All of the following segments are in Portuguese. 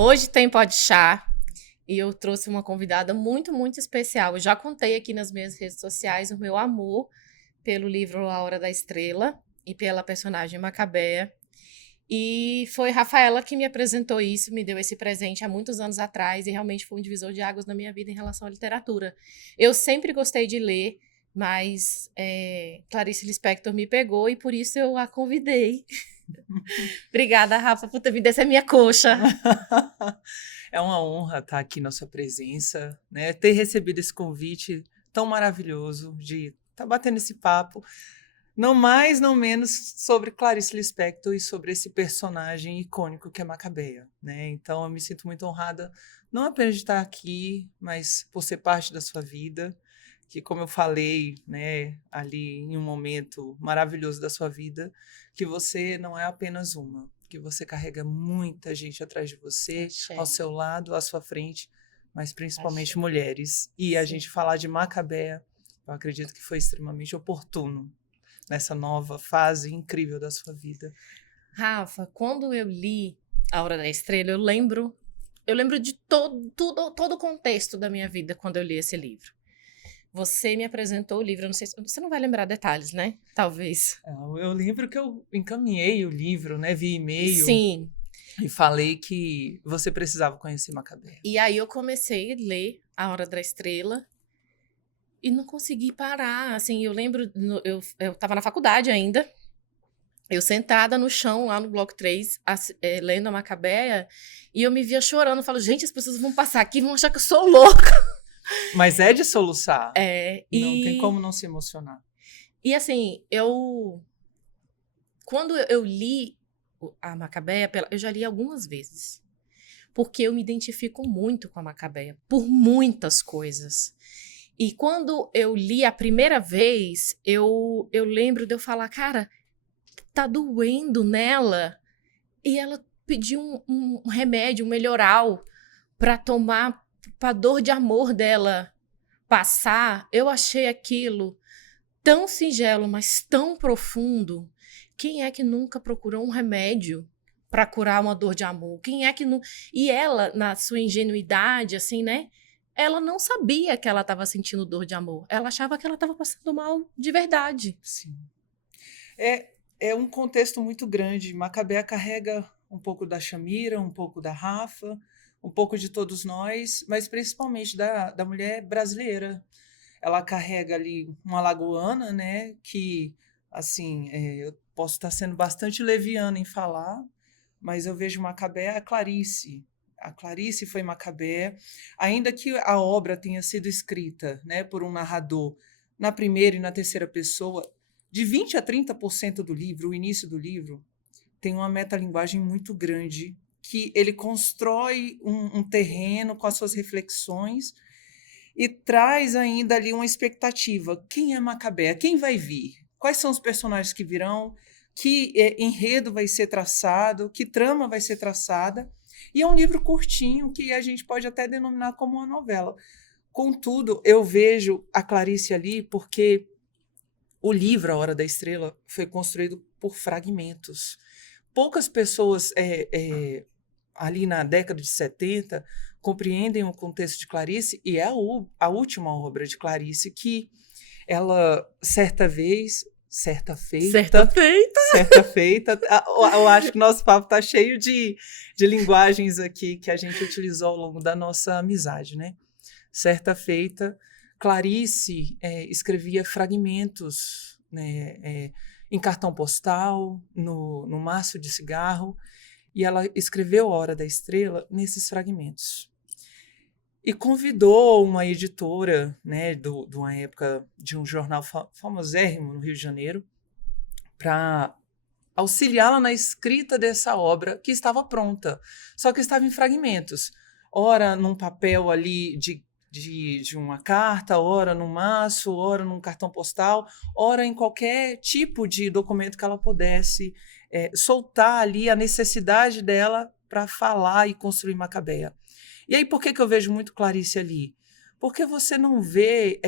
Hoje tem Pode Chá e eu trouxe uma convidada muito, muito especial. Eu já contei aqui nas minhas redes sociais o meu amor pelo livro A Hora da Estrela e pela personagem Macabea. E foi Rafaela que me apresentou isso, me deu esse presente há muitos anos atrás e realmente foi um divisor de águas na minha vida em relação à literatura. Eu sempre gostei de ler, mas Clarice Lispector me pegou e por isso eu a convidei. Obrigada, Rafa, por ter vindo. Essa é minha coxa. É uma honra estar aqui na sua presença, né? Ter recebido esse convite tão maravilhoso de estar batendo esse papo, não mais, não menos, sobre Clarice Lispector e sobre esse personagem icônico que é Macabea, né? Então, eu me sinto muito honrada, não apenas de estar aqui, mas por ser parte da sua vida, que, como eu falei, né, ali em um momento maravilhoso da sua vida, que você não é apenas uma, que você carrega muita gente atrás de você, Axé, ao seu lado, à sua frente, mas axé. principalmente mulheres. E a Sim. gente falar de Macabea, eu acredito que foi extremamente oportuno nessa nova fase incrível da sua vida. Rafa, quando eu li A Hora da Estrela, eu lembro de todo o contexto da minha vida quando eu li esse livro. Você me apresentou o livro, eu não sei se você não vai lembrar detalhes, né? Talvez. Eu lembro que eu encaminhei o livro, né, via e-mail, Sim. e falei que você precisava conhecer Macabea. E aí eu comecei a ler A Hora da Estrela e não consegui parar. Assim, eu lembro, eu tava na faculdade ainda. Eu sentada no chão, lá no Bloco 3, lendo a Macabea, e eu me via chorando. Eu falo, gente, as pessoas vão passar aqui e vão achar que eu sou louca. Mas é de soluçar. É, Não tem como não se emocionar. e assim, quando eu li a Macabea, eu já li algumas vezes. Porque eu me identifico muito com a Macabea, por muitas coisas. E quando eu li a primeira vez, eu lembro de eu falar, cara, tá doendo nela. E ela pediu um remédio, um melhoral, para tomar, para dor de amor dela passar. Eu achei aquilo tão singelo, mas tão profundo. Quem é que nunca procurou um remédio para curar uma dor de amor? Quem é que não. E ela, na sua ingenuidade, assim, né? Ela não sabia que ela estava sentindo dor de amor. Ela achava que ela estava passando mal de verdade. Sim. É um contexto muito grande. Macabea carrega um pouco da Shamira, um pouco da Rafa, um pouco de todos nós, mas principalmente da mulher brasileira. Ela carrega ali uma alagoana, né, que, assim, eu posso estar sendo bastante leviana em falar, mas eu vejo Macabea a Clarice. A Clarice foi Macabea, ainda que a obra tenha sido escrita, né, por um narrador na primeira e na terceira pessoa, de 20 a 30% do livro, o início do livro, tem uma metalinguagem muito grande, que ele constrói um terreno com as suas reflexões e traz ainda ali uma expectativa. Quem é Macabea? Quem vai vir? Quais são os personagens que virão? Que enredo vai ser traçado? Que trama vai ser traçada? E é um livro curtinho que a gente pode até denominar como uma novela. Contudo, eu vejo a Clarice ali porque o livro A Hora da Estrela foi construído por fragmentos. Poucas pessoas ali na década de 70 compreendem o contexto de Clarice, e é a última obra de Clarice que ela, certa Certa feita. feita, eu acho que nosso papo está cheio de linguagens aqui que a gente utilizou ao longo da nossa amizade, né? Certa feita, Clarice escrevia fragmentos, né, em cartão postal, no maço de cigarro, e ela escreveu A Hora da Estrela nesses fragmentos. E convidou uma editora, né, de uma época de um jornal famosérrimo no Rio de Janeiro, para auxiliá-la na escrita dessa obra que estava pronta, só que estava em fragmentos. Ora num papel ali de uma carta, ora num maço, ora num cartão postal, ora em qualquer tipo de documento que ela pudesse soltar ali a necessidade dela para falar e construir Macabea. E aí, por que eu vejo muito Clarice ali? Porque você não vê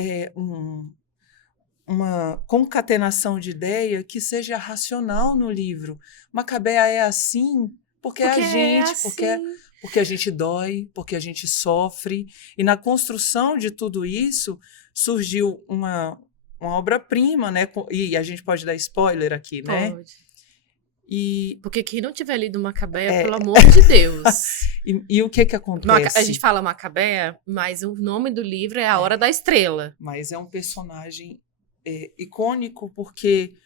uma concatenação de ideia que seja racional no livro. Macabea é assim porque é Porque a é gente, porque assim. porque a gente dói, porque a gente sofre. E na construção de tudo isso, surgiu uma obra-prima, né? E a gente pode dar spoiler aqui, né? Pode. E, Porque quem não tiver lido Macabeia, pelo amor de Deus. e o que acontece? A gente fala Macabeia, mas o nome do livro é A Hora da Estrela. Mas é um personagem icônico, porque...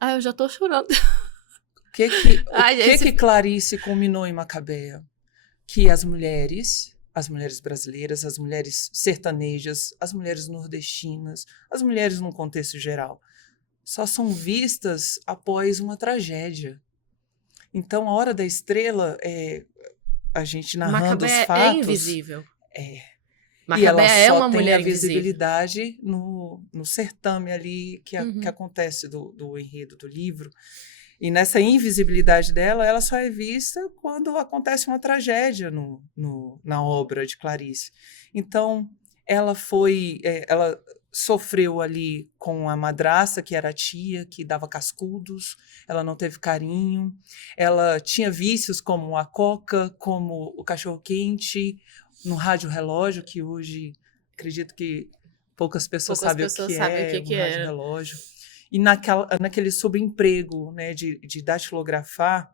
Eu já tô chorando. O que Clarice culminou em Macabeia? Que as mulheres brasileiras, as mulheres sertanejas, as mulheres nordestinas, as mulheres num contexto geral, só são vistas após uma tragédia. Então, A Hora da Estrela, a gente narrando Macabeia os fatos... é invisível. E ela Macabeia é só uma tem mulher a invisível. visibilidade no certame ali que acontece do enredo do livro. E nessa invisibilidade dela, ela só é vista quando acontece uma tragédia na obra de Clarice. Então, ela sofreu ali com a madrasta, que era a tia, que dava cascudos, ela não teve carinho, ela tinha vícios como a coca, como o cachorro-quente, no rádio-relógio, que hoje acredito que poucas pessoas sabem o que é um rádio-relógio. E naquele subemprego, né, de datilografar,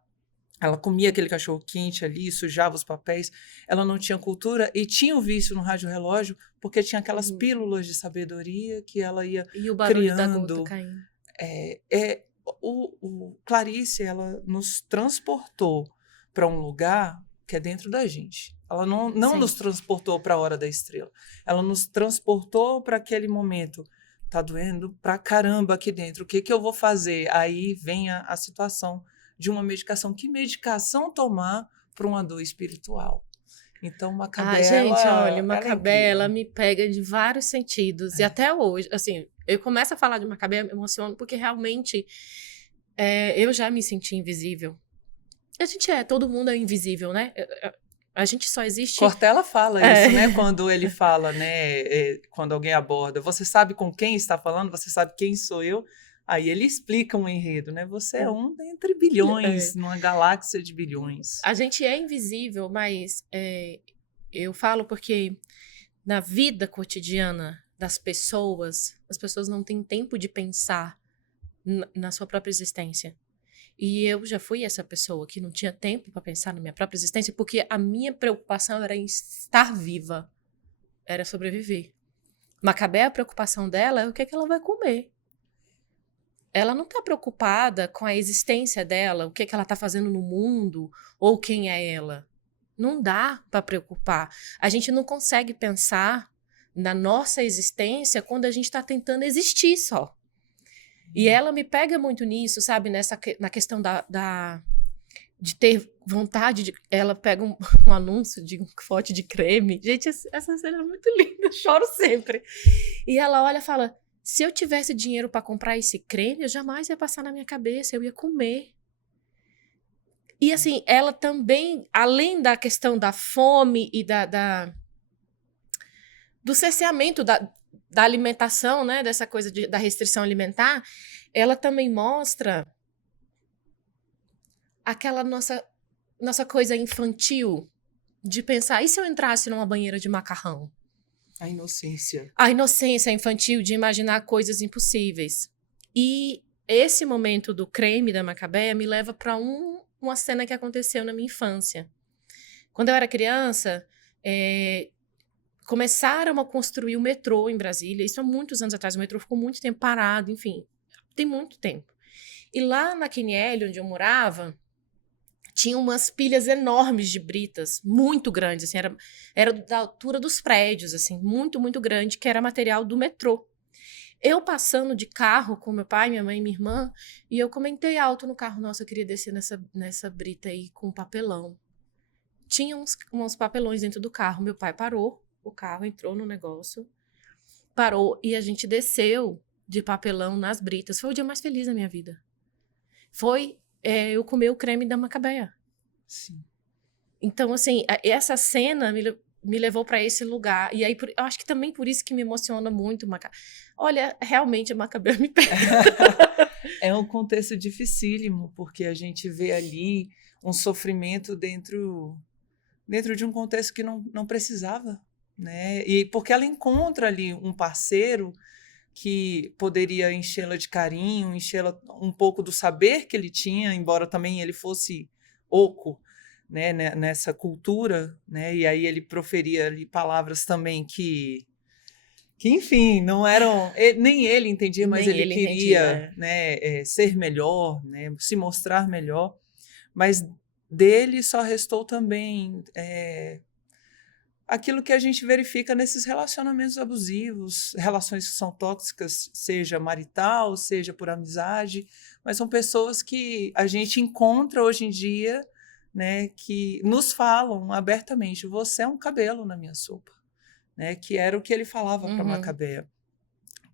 ela comia aquele cachorro-quente ali, sujava os papéis, ela não tinha cultura e tinha o vício no rádio-relógio porque tinha aquelas pílulas de sabedoria que ela ia criando. E o barulho da gota caindo. Clarice, ela nos transportou para um lugar que é dentro da gente. Ela não nos transportou para a Hora da Estrela. Ela nos transportou para aquele momento. Tá doendo pra caramba aqui dentro. O que eu vou fazer? Aí vem a situação de uma medicação. Que medicação tomar para uma dor espiritual? Então, Macabeia, Macabeia, ela me pega de vários sentidos. E até hoje, assim, eu começo a falar de Macabeia, me emociono, porque realmente eu já me senti invisível. Todo mundo é invisível, né? A gente só existe... Cortella fala isso, né? Quando ele fala, né? Quando alguém aborda, você sabe com quem está falando? Você sabe quem sou eu? Aí ele explica um enredo, né? Você é um entre bilhões, numa galáxia de bilhões. A gente é invisível, mas eu falo porque na vida cotidiana das pessoas, as pessoas não têm tempo de pensar na sua própria existência. E eu já fui essa pessoa que não tinha tempo para pensar na minha própria existência, porque a minha preocupação era em estar viva, era sobreviver. Macabeia, a preocupação dela é o que ela vai comer. Ela não está preocupada com a existência dela, o que ela está fazendo no mundo, ou quem é ela. Não dá para preocupar. A gente não consegue pensar na nossa existência quando a gente está tentando existir só. E ela me pega muito nisso, sabe? Na questão de ter vontade. Ela pega um anúncio de um pote de creme. Gente, essa cena é muito linda. Choro sempre. E ela olha e fala, se eu tivesse dinheiro para comprar esse creme, eu jamais ia passar na minha cabeça. Eu ia comer. E assim, ela também, além da questão da fome e do cerceamento da alimentação, né, dessa coisa da restrição alimentar, ela também mostra aquela nossa coisa infantil de pensar, e se eu entrasse numa banheira de macarrão? A inocência. A inocência infantil de imaginar coisas impossíveis. E esse momento do creme da Macabeia me leva para uma cena que aconteceu na minha infância. Quando eu era criança, começaram a construir o metrô em Brasília. Isso há muitos anos atrás. O metrô ficou muito tempo parado, enfim. Tem muito tempo. E lá na QNL, onde eu morava, tinha umas pilhas enormes de britas, muito grandes, assim, era da altura dos prédios, assim, muito, muito grande, que era material do metrô. Eu passando de carro com meu pai, minha mãe e minha irmã, e eu comentei alto no carro, nossa, eu queria descer nessa brita aí com papelão. Tinha uns papelões dentro do carro, meu pai parou o carro, entrou no negócio, parou e a gente desceu de papelão nas britas. Foi o dia mais feliz da minha vida. Foi eu comer o creme da Macabeia. Sim. Então, assim, essa cena me levou para esse lugar. E aí, eu acho que também por isso que me emociona muito. Olha, realmente a Macabeia me pega. É um contexto dificílimo, porque a gente vê ali um sofrimento dentro dentro de um contexto que não precisava, né? E porque ela encontra ali um parceiro que poderia enchê-la de carinho, enchê-la um pouco do saber que ele tinha, embora também ele fosse oco, né, nessa cultura, né? E aí ele proferia ali palavras também que enfim, não eram, nem ele entendia, mas Nem ele ele entendia. queria, né, ser melhor, né, se mostrar melhor, mas dele só restou também aquilo que a gente verifica nesses relacionamentos abusivos, relações que são tóxicas, seja marital, seja por amizade, mas são pessoas que a gente encontra hoje em dia, né, que nos falam abertamente: você é um cabelo na minha sopa, né, que era o que ele falava para Macabea,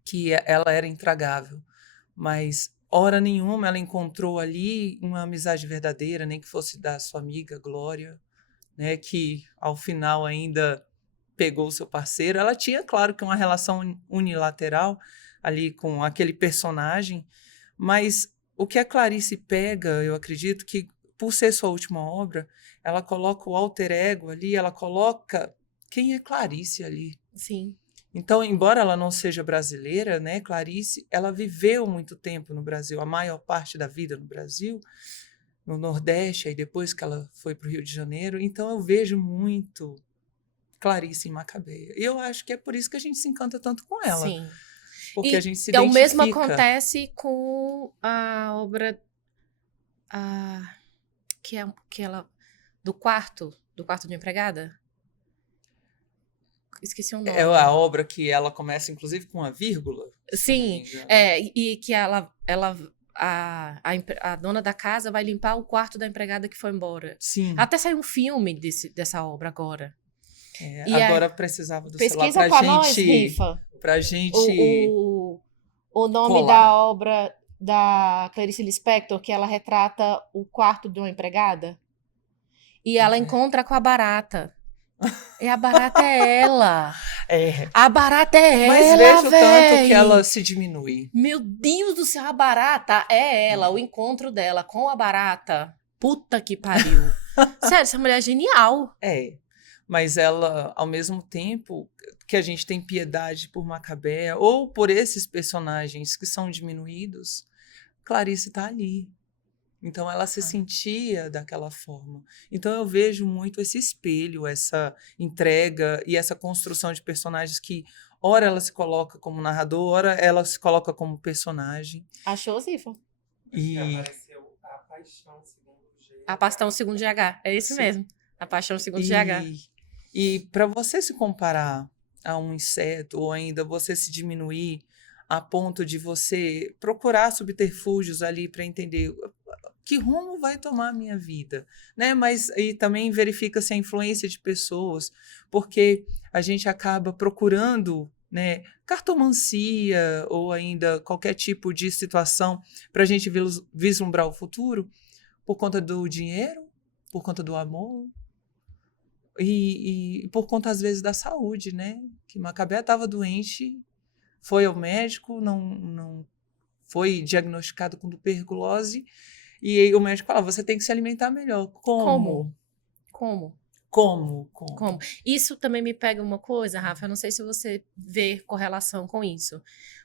que ela era intragável, mas hora nenhuma ela encontrou ali uma amizade verdadeira, nem que fosse da sua amiga Glória, né, que ao final ainda pegou o seu parceiro. Ela tinha, claro, que uma relação unilateral ali com aquele personagem, mas o que a Clarice pega, eu acredito que, por ser sua última obra, ela coloca o alter ego ali, ela coloca quem é Clarice ali. Sim. Então, embora ela não seja brasileira, né, Clarice, ela viveu muito tempo no Brasil, a maior parte da vida no Brasil, no Nordeste, aí depois que ela foi para o Rio de Janeiro. Então eu vejo muito Clarice em Macabea. E eu acho que é por isso que a gente se encanta tanto com ela. Sim. Porque a gente se o mesmo identifica. acontece com a obra que ela do quarto de empregada. Esqueci o nome. É a obra que ela começa, inclusive, com uma vírgula. Sim, e que a dona da casa vai limpar o quarto da empregada que foi embora. Sim. Até saiu um filme dessa obra agora. Agora precisava do celular pesquisa pra nós, Rifa. Pra gente... O nome colar. da obra da Clarice Lispector, que ela retrata o quarto de uma empregada. E ela encontra com a barata. E a barata é ela. A barata é ela, mas veja o tanto que ela se diminui. Meu Deus do céu, a barata é ela. O encontro dela com a barata. Puta que pariu. Sério, essa mulher é genial. Mas ela, ao mesmo tempo que a gente tem piedade por Macabea ou por esses personagens que são diminuídos, Clarice está ali. Então ela se sentia daquela forma. Então eu vejo muito esse espelho, essa entrega e essa construção de personagens que ora ela se coloca como narrador, ora ela se coloca como personagem. Achou, Zifa? E apareceu A Paixão Segundo GH. A Paixão Segundo GH, é isso mesmo. A Paixão Segundo GH. E para você se comparar a um inseto ou ainda você se diminuir a ponto de você procurar subterfúgios ali para entender que rumo vai tomar a minha vida, né? Mas e também verifica-se a influência de pessoas, porque a gente acaba procurando, né, cartomancia ou ainda qualquer tipo de situação para a gente vislumbrar o futuro por conta do dinheiro, por conta do amor e por conta, às vezes, da saúde, né? Que Macabea estava doente, foi ao médico, não foi diagnosticado com tuberculose, e aí o médico fala: você tem que se alimentar melhor. Como? Isso também me pega uma coisa, Rafa, eu não sei se você vê correlação com isso.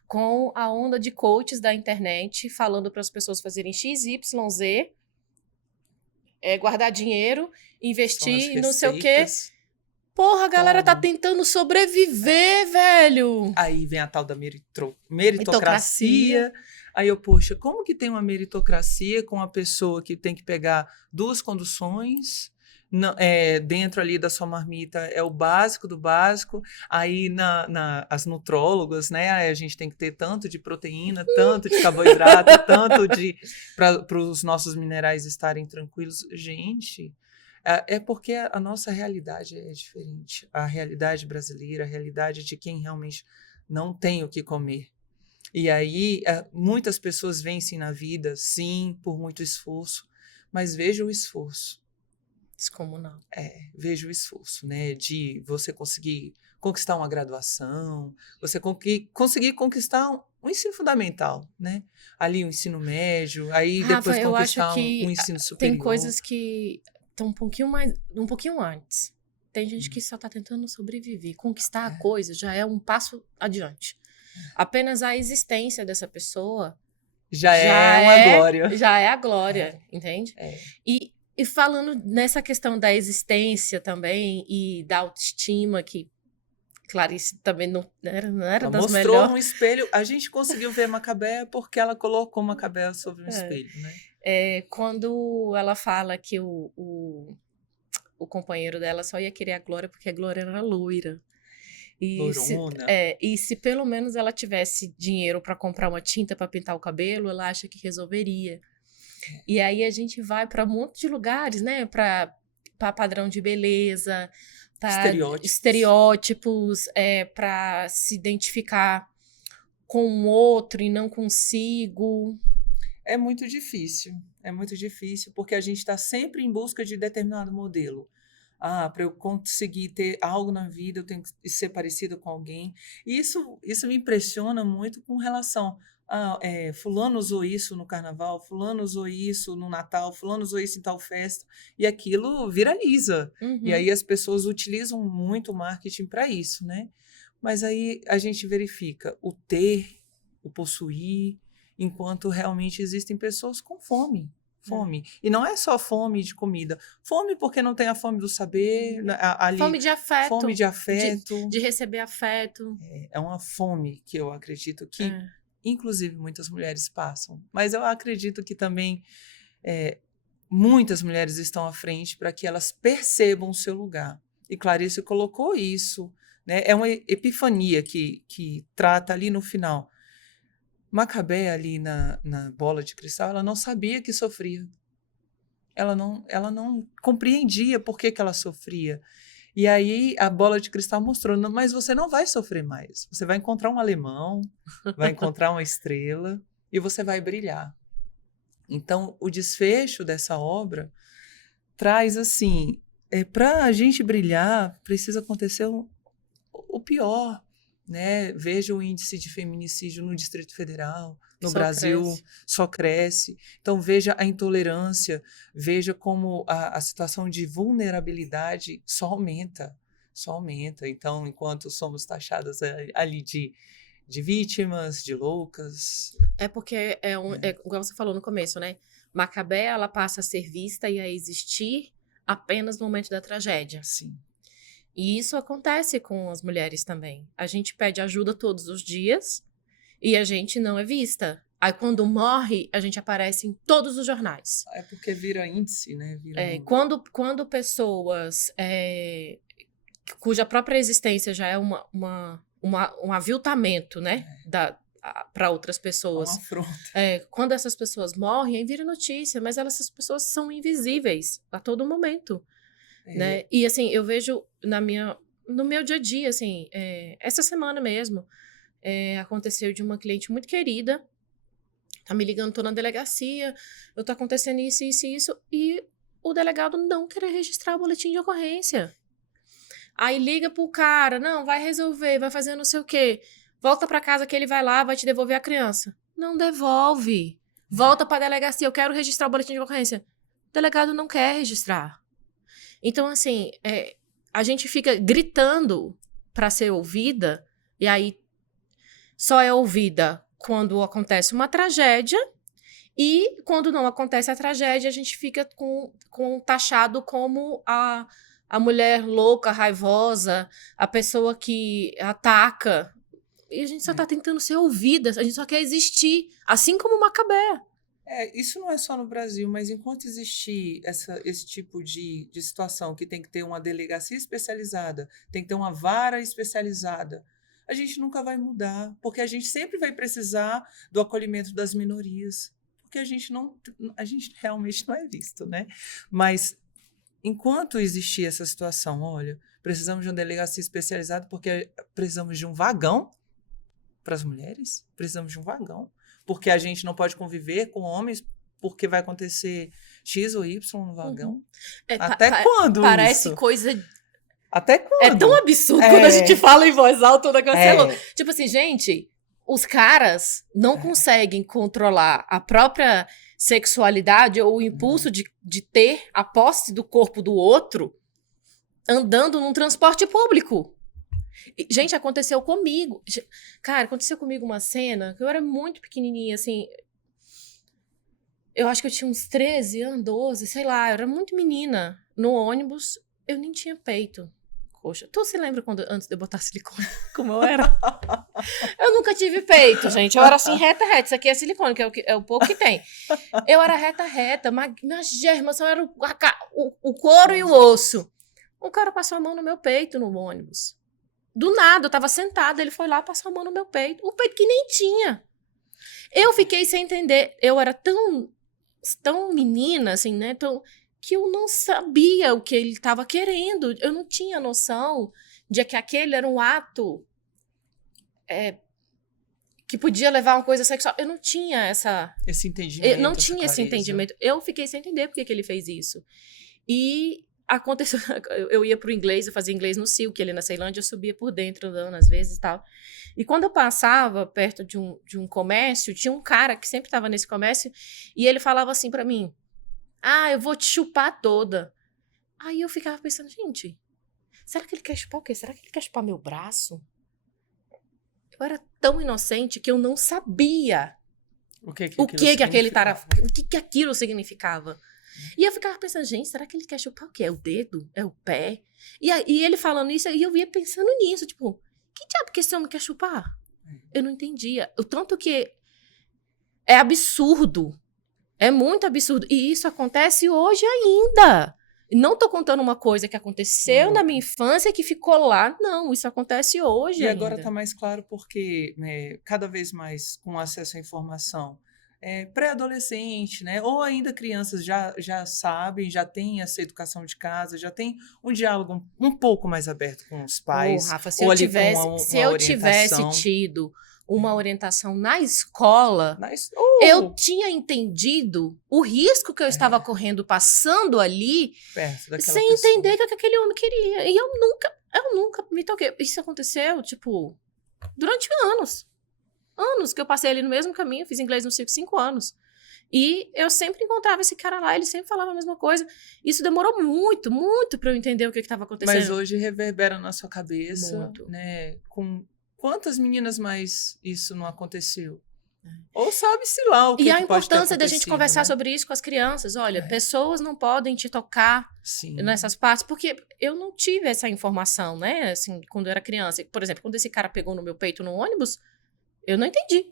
Com a onda de coaches da internet falando para as pessoas fazerem X, Y, Z, guardar dinheiro, investir, não sei o quê. Porra, a galera tá tentando sobreviver, velho. Aí vem a tal da meritocracia. Aí eu, poxa, como que tem uma meritocracia com uma pessoa que tem que pegar duas conduções, dentro ali da sua marmita é o básico do básico, aí as nutrólogas, né, a gente tem que ter tanto de proteína, tanto de carboidrato, tanto para os nossos minerais estarem tranquilos. Gente, é porque a nossa realidade é diferente. A realidade brasileira, a realidade de quem realmente não tem o que comer. E aí, muitas pessoas vencem na vida, sim, por muito esforço, mas veja o esforço. Descomunal. Veja o esforço, né, de você conseguir conquistar uma graduação, você conseguir conquistar um ensino fundamental, né? Ali um ensino médio, aí Rafa, depois eu conquistar acho que um ensino superior. tem coisas que tá um pouquinho antes. Tem gente que só tá tentando sobreviver. Conquistar a coisa já é um passo adiante. Apenas a existência dessa pessoa Já é uma glória. Já é a glória, entende? É. E falando nessa questão da existência também e da autoestima, que Clarice também não era Ela das mostrou melhores. um espelho. A gente conseguiu ver Macabea porque ela colocou Macabea sobre um espelho, né? Quando ela fala que o companheiro dela só ia querer a Glória porque a Glória era loira. Lourona. E se pelo menos ela tivesse dinheiro para comprar uma tinta para pintar o cabelo, ela acha que resolveria. E aí a gente vai para um monte de lugares, né? Para padrão de beleza, para estereótipos, para se identificar com o outro e não consigo. É muito difícil porque a gente está sempre em busca de determinado modelo. Para eu conseguir ter algo na vida, eu tenho que ser parecida com alguém. E isso me impressiona muito com relação a fulano usou isso no carnaval, fulano usou isso no Natal, fulano usou isso em tal festa, e aquilo viraliza. Uhum. E aí as pessoas utilizam muito o marketing para isso, né? Mas aí a gente verifica o ter, o possuir, enquanto realmente existem pessoas com fome. E não é só fome de comida. Fome porque não tem a fome do saber. Ali, fome de afeto. Fome de afeto. De receber afeto. É uma fome que eu acredito que, inclusive, muitas mulheres passam. Mas eu acredito que também muitas mulheres estão à frente para que elas percebam o seu lugar. E Clarice colocou isso. Né? É uma epifania que trata ali no final. Macabea ali na bola de cristal, ela não sabia que sofria. Ela não compreendia por que ela sofria. E aí a bola de cristal mostrou, mas você não vai sofrer mais. Você vai encontrar um alemão, vai encontrar uma estrela e você vai brilhar. Então, o desfecho dessa obra traz assim, para a gente brilhar, precisa acontecer o pior. Né? Veja o índice de feminicídio no Distrito Federal, no Brasil, só cresce. Então, veja a intolerância, veja como a situação de vulnerabilidade só aumenta. Então, enquanto somos taxadas ali de vítimas, de loucas... Porque, igual você falou no começo, né? Macabea, ela passa a ser vista e a existir apenas no momento da tragédia. Sim. E isso acontece com as mulheres também. A gente pede ajuda todos os dias e a gente não é vista. Aí quando morre, a gente aparece em todos os jornais. É porque vira índice, né? Quando pessoas cuja própria existência já é um aviltamento, né? Para outras pessoas. Uma afronta. Quando essas pessoas morrem, aí vira notícia, mas essas pessoas são invisíveis a todo momento. Né? E assim, eu vejo no meu dia a dia, assim, essa semana mesmo, aconteceu de uma cliente muito querida, tá me ligando, tô na delegacia, tá acontecendo isso, e o delegado não quer registrar o boletim de ocorrência. Aí liga pro cara, não, vai resolver, vai fazer não sei o quê, volta pra casa que ele vai lá, vai te devolver a criança. Não devolve. Volta pra delegacia, eu quero registrar o boletim de ocorrência. O delegado não quer registrar. Então, assim, a gente fica gritando para ser ouvida, e aí só é ouvida quando acontece uma tragédia, e quando não acontece a tragédia, a gente fica taxado como a mulher louca, raivosa, a pessoa que ataca. E a gente só tá tentando ser ouvida, a gente só quer existir, assim como Macabea. Isso não é só no Brasil, mas enquanto existir esse tipo de situação que tem que ter uma delegacia especializada, tem que ter uma vara especializada, a gente nunca vai mudar, porque a gente sempre vai precisar do acolhimento das minorias, porque a gente realmente não é visto, né? Mas enquanto existir essa situação, olha, precisamos de uma delegacia especializada porque precisamos de um vagão para as mulheres, precisamos de um vagão. Porque a gente não pode conviver com homens porque vai acontecer X ou Y no vagão. Uhum. Até quando parece isso? coisa... Até quando? É tão absurdo quando a gente fala em voz alta, o negócio é louco. Tipo assim, gente, os caras não conseguem controlar a própria sexualidade ou o impulso de ter a posse do corpo do outro andando num transporte público. Gente, aconteceu comigo. Cara, aconteceu comigo uma cena que eu era muito pequenininha, assim. Eu acho que eu tinha uns 13 anos, 12, sei lá. Eu era muito menina. No ônibus, eu nem tinha peito. Poxa, tu se lembra quando, antes de eu botar silicone, como eu era? Eu nunca tive peito, gente. Eu era assim, reta. Isso aqui é silicone, que é o pouco que tem. Eu era reta. Minhas germas só eram o couro e o osso. Um cara passou a mão no meu peito no ônibus. Do nada, eu tava sentada, ele foi lá, passou a mão no meu peito. O peito que nem tinha. Eu fiquei sem entender. Eu era tão menina, assim, né? Que eu não sabia o que ele estava querendo. Eu não tinha noção de que aquele era um ato que podia levar a uma coisa sexual. Eu não tinha esse entendimento. Eu não tinha esse entendimento. Eu fiquei sem entender por que ele fez isso. E aconteceu. Eu ia pro inglês, eu fazia inglês no Silk, ali na Ceilândia, eu subia por dentro, andando às vezes e tal. E quando eu passava perto de um comércio, tinha um cara que sempre estava nesse comércio, e ele falava assim pra mim: eu vou te chupar toda. Aí eu ficava pensando, gente, será que ele quer chupar o quê? Será que ele quer chupar meu braço? Eu era tão inocente que eu não sabia o que aquilo significava. E eu ficava pensando, gente, será que ele quer chupar o quê? É o dedo? É o pé? E ele falando isso, e eu ia pensando nisso, tipo, que diabo que esse homem quer chupar? Eu não entendia. O tanto que é absurdo. É muito absurdo. E isso acontece hoje ainda. Não tô contando uma coisa que aconteceu na minha infância que ficou lá. Não, isso acontece hoje ainda. E agora tá mais claro porque cada vez mais com acesso à informação, pré-adolescente, né? Ou ainda crianças já sabem, já têm essa educação de casa, já tem um diálogo um pouco mais aberto com os pais. Rafa, se eu tivesse tido uma orientação na escola, eu tinha entendido o risco que eu estava correndo passando ali sem entender o que aquele homem queria. E eu nunca me toquei. Isso aconteceu, tipo, durante anos. Anos que eu passei ali no mesmo caminho, fiz inglês no 5 anos. E eu sempre encontrava esse cara lá, ele sempre falava a mesma coisa. Isso demorou muito, muito para eu entender o que estava acontecendo. Mas hoje reverbera na sua cabeça, muito. Né? Com quantas meninas mais isso não aconteceu? Ou sabe-se lá o que E a que pode ter importância da gente acontecido, conversar né? sobre isso com as crianças. Olha, pessoas não podem te tocar nessas partes, porque eu não tive essa informação, né? Assim, quando eu era criança. Por exemplo, quando esse cara pegou no meu peito no ônibus, eu não entendi.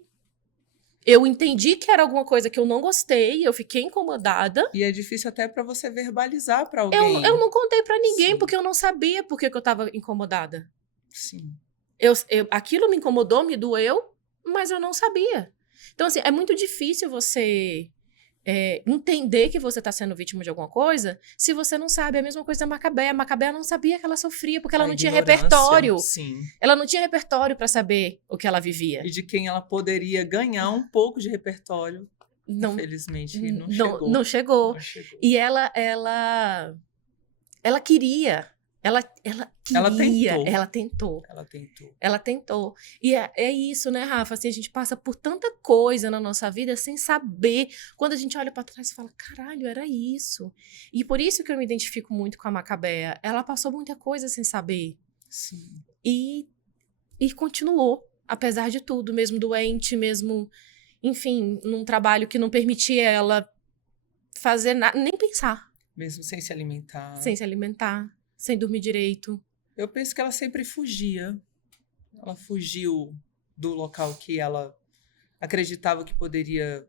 Eu entendi que era alguma coisa que eu não gostei, eu fiquei incomodada. E é difícil até para você verbalizar para alguém. Eu não contei para ninguém, porque eu não sabia por que eu estava incomodada. Sim. Aquilo me incomodou, me doeu, mas eu não sabia. Então, assim, é muito difícil você entender que você está sendo vítima de alguma coisa se você não sabe. É a mesma coisa da Macabea. A Macabea não sabia que ela sofria, porque ela não tinha repertório. Sim. Ela não tinha repertório para saber o que ela vivia. E de quem ela poderia ganhar um pouco de repertório. Infelizmente, não chegou. Não chegou. E ela queria. Ela queria. Ela tentou. E é isso, né, Rafa? Assim, a gente passa por tanta coisa na nossa vida sem saber. Quando a gente olha para trás e fala, caralho, era isso. E por isso que eu me identifico muito com a Macabea. Ela passou muita coisa sem saber. Sim. E continuou, apesar de tudo, mesmo doente, mesmo, enfim, num trabalho que não permitia ela fazer nada, nem pensar. Mesmo sem se alimentar. Sem dormir direito. Eu penso que ela sempre fugia. Ela fugiu do local que ela acreditava que poderia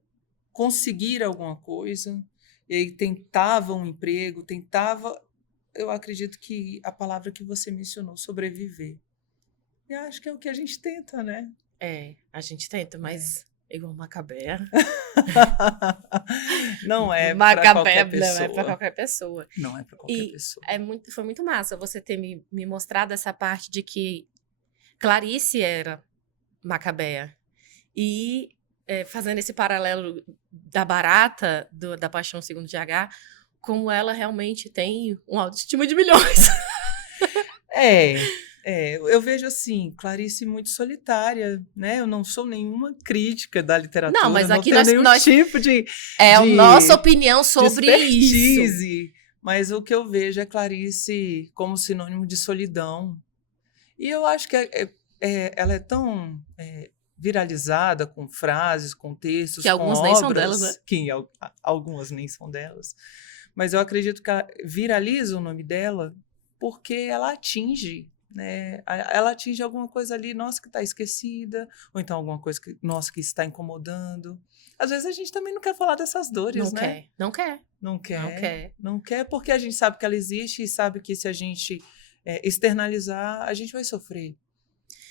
conseguir alguma coisa. E aí tentava um emprego, eu acredito que a palavra que você mencionou, sobreviver. E acho que é o que a gente tenta, né? A gente tenta, mas igual Macabea. Não é para qualquer pessoa. Não é para qualquer pessoa. Não é para qualquer pessoa. Foi muito massa você ter me mostrado essa parte de que Clarice era Macabea. E fazendo esse paralelo da Barata, da Paixão Segundo GH, como ela realmente tem uma autoestima de milhões. Eu vejo assim, Clarice muito solitária, né? Eu não sou nenhuma crítica da literatura, Não, mas não aqui tenho nenhum nós tipo de é a nossa de opinião sobre isso. expertise, mas o que eu vejo é Clarice como sinônimo de solidão. E eu acho que ela é tão viralizada com frases, com textos, Que com alguns nem são delas, né? obras, que algumas nem são delas, mas eu acredito que ela viraliza o nome dela porque ela atinge, né? Ela atinge alguma coisa ali, nossa, que está esquecida, ou então alguma coisa que, nossa, que está incomodando. Às vezes a gente também não quer falar dessas dores, Não né? quer, não quer, Não não quer, quer. não quer porque a gente sabe que ela existe e sabe que se a gente externalizar, a gente vai sofrer.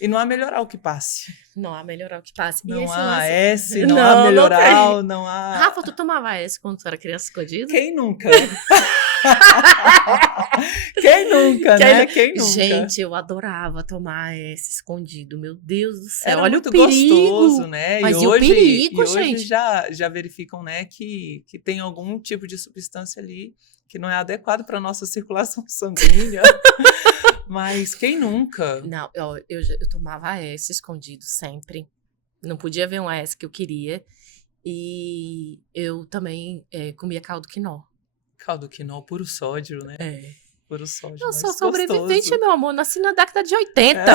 E não há melhorar o que passe. Não há melhorar o que passe. E Não esse há lance... S, não há Não, não melhorar, tem. não há... Rafa, tu tomava esse quando tu era criança escondido? Quem nunca? Quem nunca, né? Quem nunca? Gente, eu adorava tomar esse escondido. Meu Deus do céu. Era Olha muito o perigo. gostoso, né? Mas e o perigo, hoje gente? já verificam, né, que tem algum tipo de substância ali que não é adequado para a nossa circulação sanguínea. Mas quem nunca? Não, eu tomava AS escondido sempre. Não podia ver um AS que eu queria. E eu também comia caldo quinó. Caldo quinó, puro sódio, né? É. Puro sódio, Eu mas sou sobrevivente, gostoso. meu amor. Nasci na década de 80,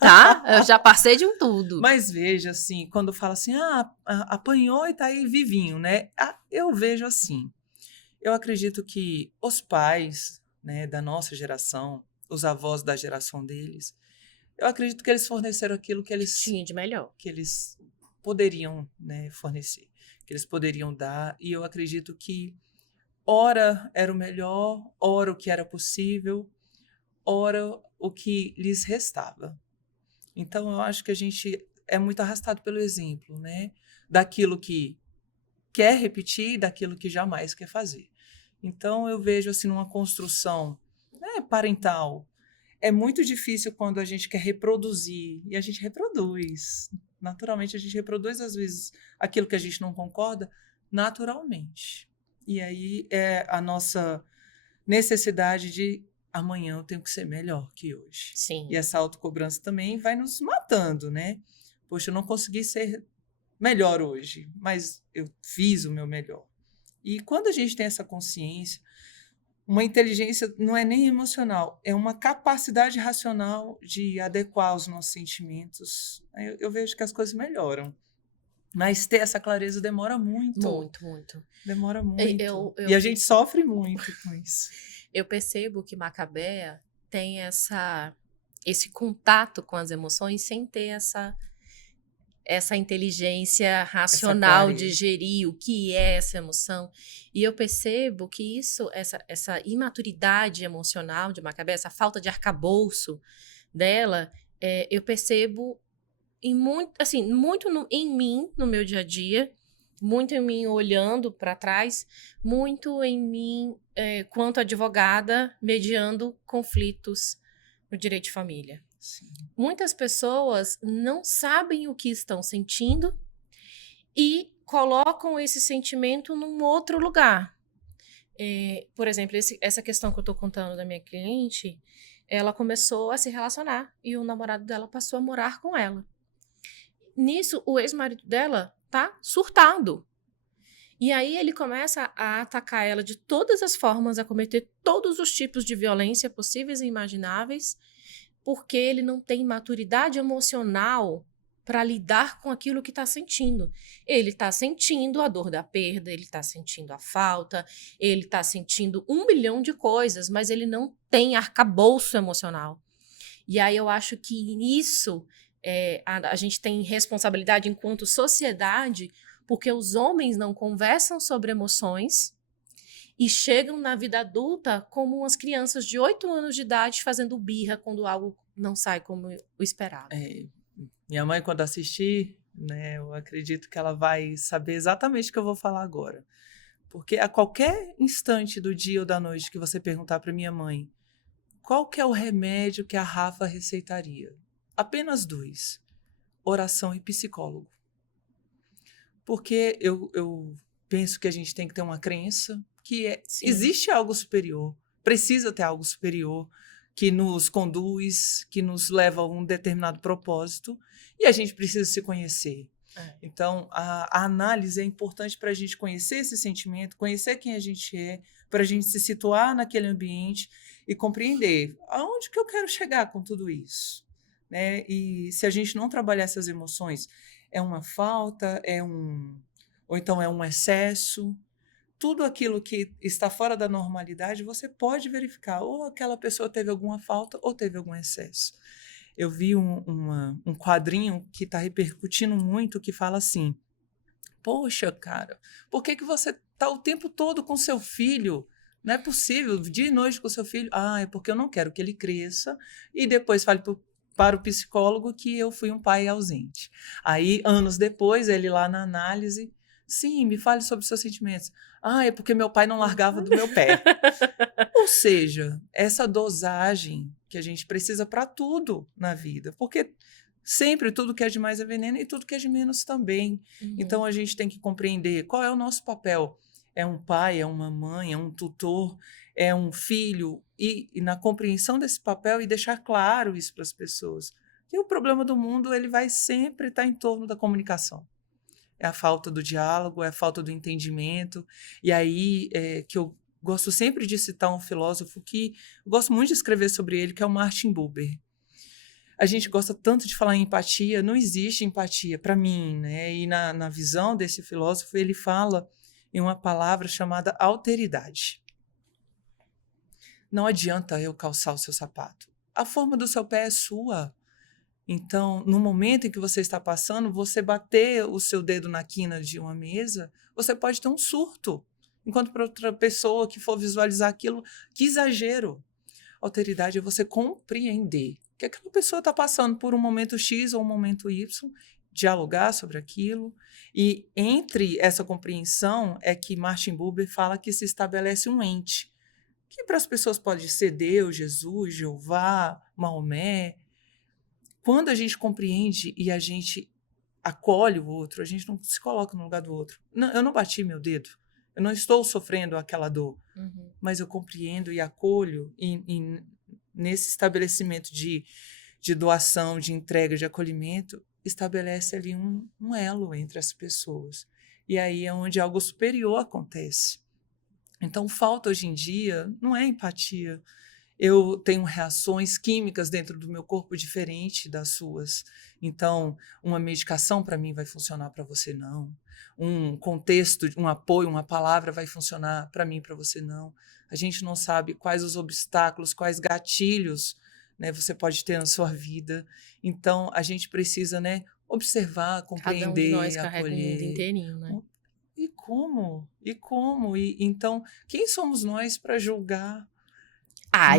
tá? Eu já passei de um tudo. Mas veja, assim, quando fala assim, apanhou e tá aí vivinho, né? Eu vejo assim, eu acredito que os pais, né, da nossa geração, os avós da geração deles, eu acredito que eles forneceram aquilo que Tinha de melhor. eles poderiam, né, fornecer, que eles poderiam dar, e eu acredito que ora era o melhor, ora o que era possível, ora o que lhes restava. Então, eu acho que a gente é muito arrastado pelo exemplo, né? Daquilo que quer repetir e daquilo que jamais quer fazer. Então, eu vejo assim uma construção, né, parental. É muito difícil quando a gente quer reproduzir, e a gente reproduz. Naturalmente, a gente reproduz, às vezes, aquilo que a gente não concorda, naturalmente. E aí é a nossa necessidade de amanhã eu tenho que ser melhor que hoje. Sim. E essa autocobrança também vai nos matando, né? Poxa, eu não consegui ser melhor hoje, mas eu fiz o meu melhor. E quando a gente tem essa consciência, uma inteligência não é nem emocional, é uma capacidade racional de adequar os nossos sentimentos. Eu vejo que as coisas melhoram. Mas ter essa clareza demora muito. Muito, muito. Demora muito. Eu E a gente sofre muito com isso. Eu percebo que Macabea tem esse contato com as emoções sem ter essa inteligência racional de gerir o que é essa emoção. E eu percebo que essa imaturidade emocional de Macabea, essa falta de arcabouço dela, eu percebo em mim, no meu dia a dia, muito em mim olhando para trás, muito em mim quanto advogada mediando conflitos no direito de família. Sim. Muitas pessoas não sabem o que estão sentindo e colocam esse sentimento num outro lugar. Por exemplo, essa questão que eu estou contando da minha cliente, ela começou a se relacionar e o namorado dela passou a morar com ela. Nisso, o ex-marido dela tá surtado. E aí ele começa a atacar ela de todas as formas, a cometer todos os tipos de violência possíveis e imagináveis, porque ele não tem maturidade emocional para lidar com aquilo que está sentindo. Ele está sentindo a dor da perda, ele está sentindo a falta, ele está sentindo 1 milhão de coisas, mas ele não tem arcabouço emocional. E aí eu acho que nisso a gente tem responsabilidade enquanto sociedade, porque os homens não conversam sobre emoções e chegam na vida adulta como umas crianças de 8 anos de idade fazendo birra quando algo não sai como o esperado. Minha mãe, quando assistir, né, eu acredito que ela vai saber exatamente o que eu vou falar agora. Porque a qualquer instante do dia ou da noite que você perguntar para minha mãe qual que é o remédio que a Rafa receitaria, apenas 2, oração e psicólogo. Porque eu penso que a gente tem que ter uma crença que existe algo superior, precisa ter algo superior, que nos conduz, que nos leva a um determinado propósito, e a gente precisa se conhecer. Então, a análise é importante para a gente conhecer esse sentimento, conhecer quem a gente é, para a gente se situar naquele ambiente e compreender aonde que eu quero chegar com tudo isso. Né? E se a gente não trabalhar essas emoções, é uma falta, ou então é um excesso. Tudo aquilo que está fora da normalidade, você pode verificar. Ou aquela pessoa teve alguma falta ou teve algum excesso. Eu vi um quadrinho que está repercutindo muito, que fala assim, poxa, cara, por que você está o tempo todo com seu filho? Não é possível, dia e noite com seu filho. É porque eu não quero que ele cresça e depois fale para o psicólogo que eu fui um pai ausente. Aí, anos depois, ele lá na análise, sim, me fale sobre os seus sentimentos. É porque meu pai não largava do meu pé. Ou seja, essa dosagem que a gente precisa para tudo na vida, porque sempre tudo que é demais é veneno e tudo que é de menos também. Então, a gente tem que compreender qual é o nosso papel. É um pai, é uma mãe, é um tutor, é um filho, e na compreensão desse papel e deixar claro isso para as pessoas. Que o problema do mundo ele vai sempre estar em torno da comunicação. É a falta do diálogo, é a falta do entendimento. E aí que eu gosto sempre de citar um filósofo que eu gosto muito de escrever sobre ele, que é o Martin Buber. A gente gosta tanto de falar em empatia, não existe empatia para mim, né? E na visão desse filósofo, ele fala em uma palavra chamada alteridade. Não adianta eu calçar o seu sapato. A forma do seu pé é sua. Então, no momento em que você está passando, você bater o seu dedo na quina de uma mesa, você pode ter um surto. Enquanto para outra pessoa que for visualizar aquilo, que exagero. Alteridade é você compreender que aquela pessoa está passando por um momento X ou um momento Y, dialogar sobre aquilo. E entre essa compreensão é que Martin Buber fala que se estabelece um ente, que para as pessoas pode ser Deus, Jesus, Jeová, Maomé. Quando a gente compreende e a gente acolhe o outro, a gente não se coloca no lugar do outro. Não, eu não bati meu dedo, eu não estou sofrendo aquela dor, mas eu compreendo e acolho nesse estabelecimento de doação, de entrega, de acolhimento, estabelece ali um elo entre as pessoas. E aí é onde algo superior acontece. Então, falta hoje em dia não é empatia. Eu tenho reações químicas dentro do meu corpo diferente das suas. Então, uma medicação para mim vai funcionar para você não. Um contexto, um apoio, uma palavra vai funcionar para mim, para você não. A gente não sabe quais os obstáculos, quais gatilhos, né, você pode ter na sua vida. Então, a gente precisa, né, observar, compreender, cada um de nós carrega o mundo inteirinho, né? E como? Então, quem somos nós para julgar?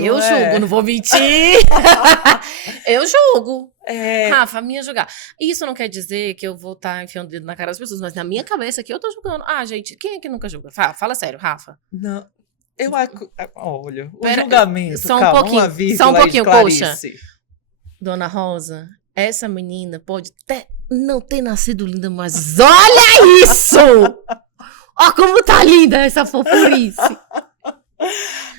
Eu julgo, não vou mentir. Eu julgo. Rafa, a minha julgar. Isso não quer dizer que eu vou estar enfiando o dedo na cara das pessoas, mas na minha cabeça aqui eu tô julgando. Gente, quem é que nunca julga? Fala sério, Rafa. Não, olha, o julgamento, só um pouquinho, poxa. Dona Rosa, essa menina pode até não ter nascido linda, mas olha isso! Ó como tá linda essa fofurice.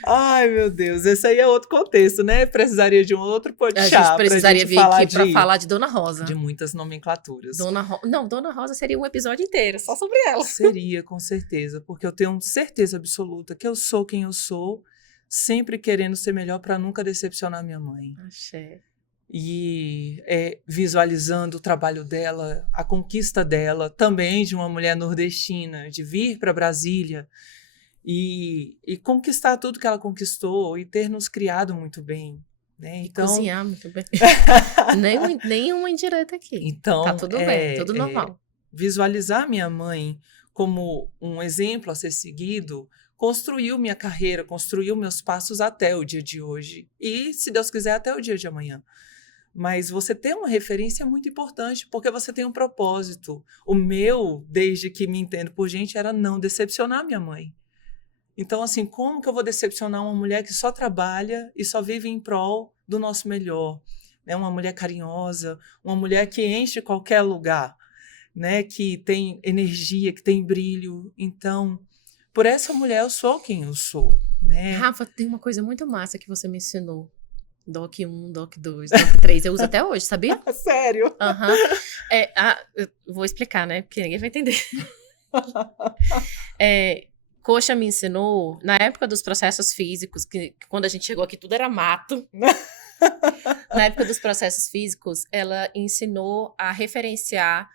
Ai, meu Deus, esse aí é outro contexto, né? Precisaria de um outro podcast. A gente precisaria vir aqui pra falar de Dona Rosa. De muitas nomenclaturas. Dona Rosa seria um episódio inteiro, só sobre ela. Seria, com certeza, porque eu tenho certeza absoluta que eu sou quem eu sou, sempre querendo ser melhor para nunca decepcionar minha mãe. Axé. E visualizando o trabalho dela, a conquista dela, também de uma mulher nordestina, de vir para Brasília e conquistar tudo que ela conquistou e ter nos criado muito bem. Né? Então, cozinhar muito bem. Nenhuma indireta aqui. Então, tá tudo bem, tudo normal. Visualizar minha mãe como um exemplo a ser seguido construiu minha carreira, construiu meus passos até o dia de hoje. E, se Deus quiser, até o dia de amanhã. Mas você ter uma referência é muito importante, porque você tem um propósito. O meu, desde que me entendo por gente, era não decepcionar minha mãe. Então, assim, como que eu vou decepcionar uma mulher que só trabalha e só vive em prol do nosso melhor? Né? Uma mulher carinhosa, uma mulher que enche qualquer lugar, né? Que tem energia, que tem brilho. Então, por essa mulher eu sou quem eu sou. Né? Rafa, tem uma coisa muito massa que você me ensinou. Doc 1, Doc 2, Doc 3. Eu uso até hoje, sabia? Sério? Aham. Eu vou explicar, né? Porque ninguém vai entender. Coxa me ensinou, na época dos processos físicos, que quando a gente chegou aqui tudo era mato. Na época dos processos físicos, ela ensinou a referenciar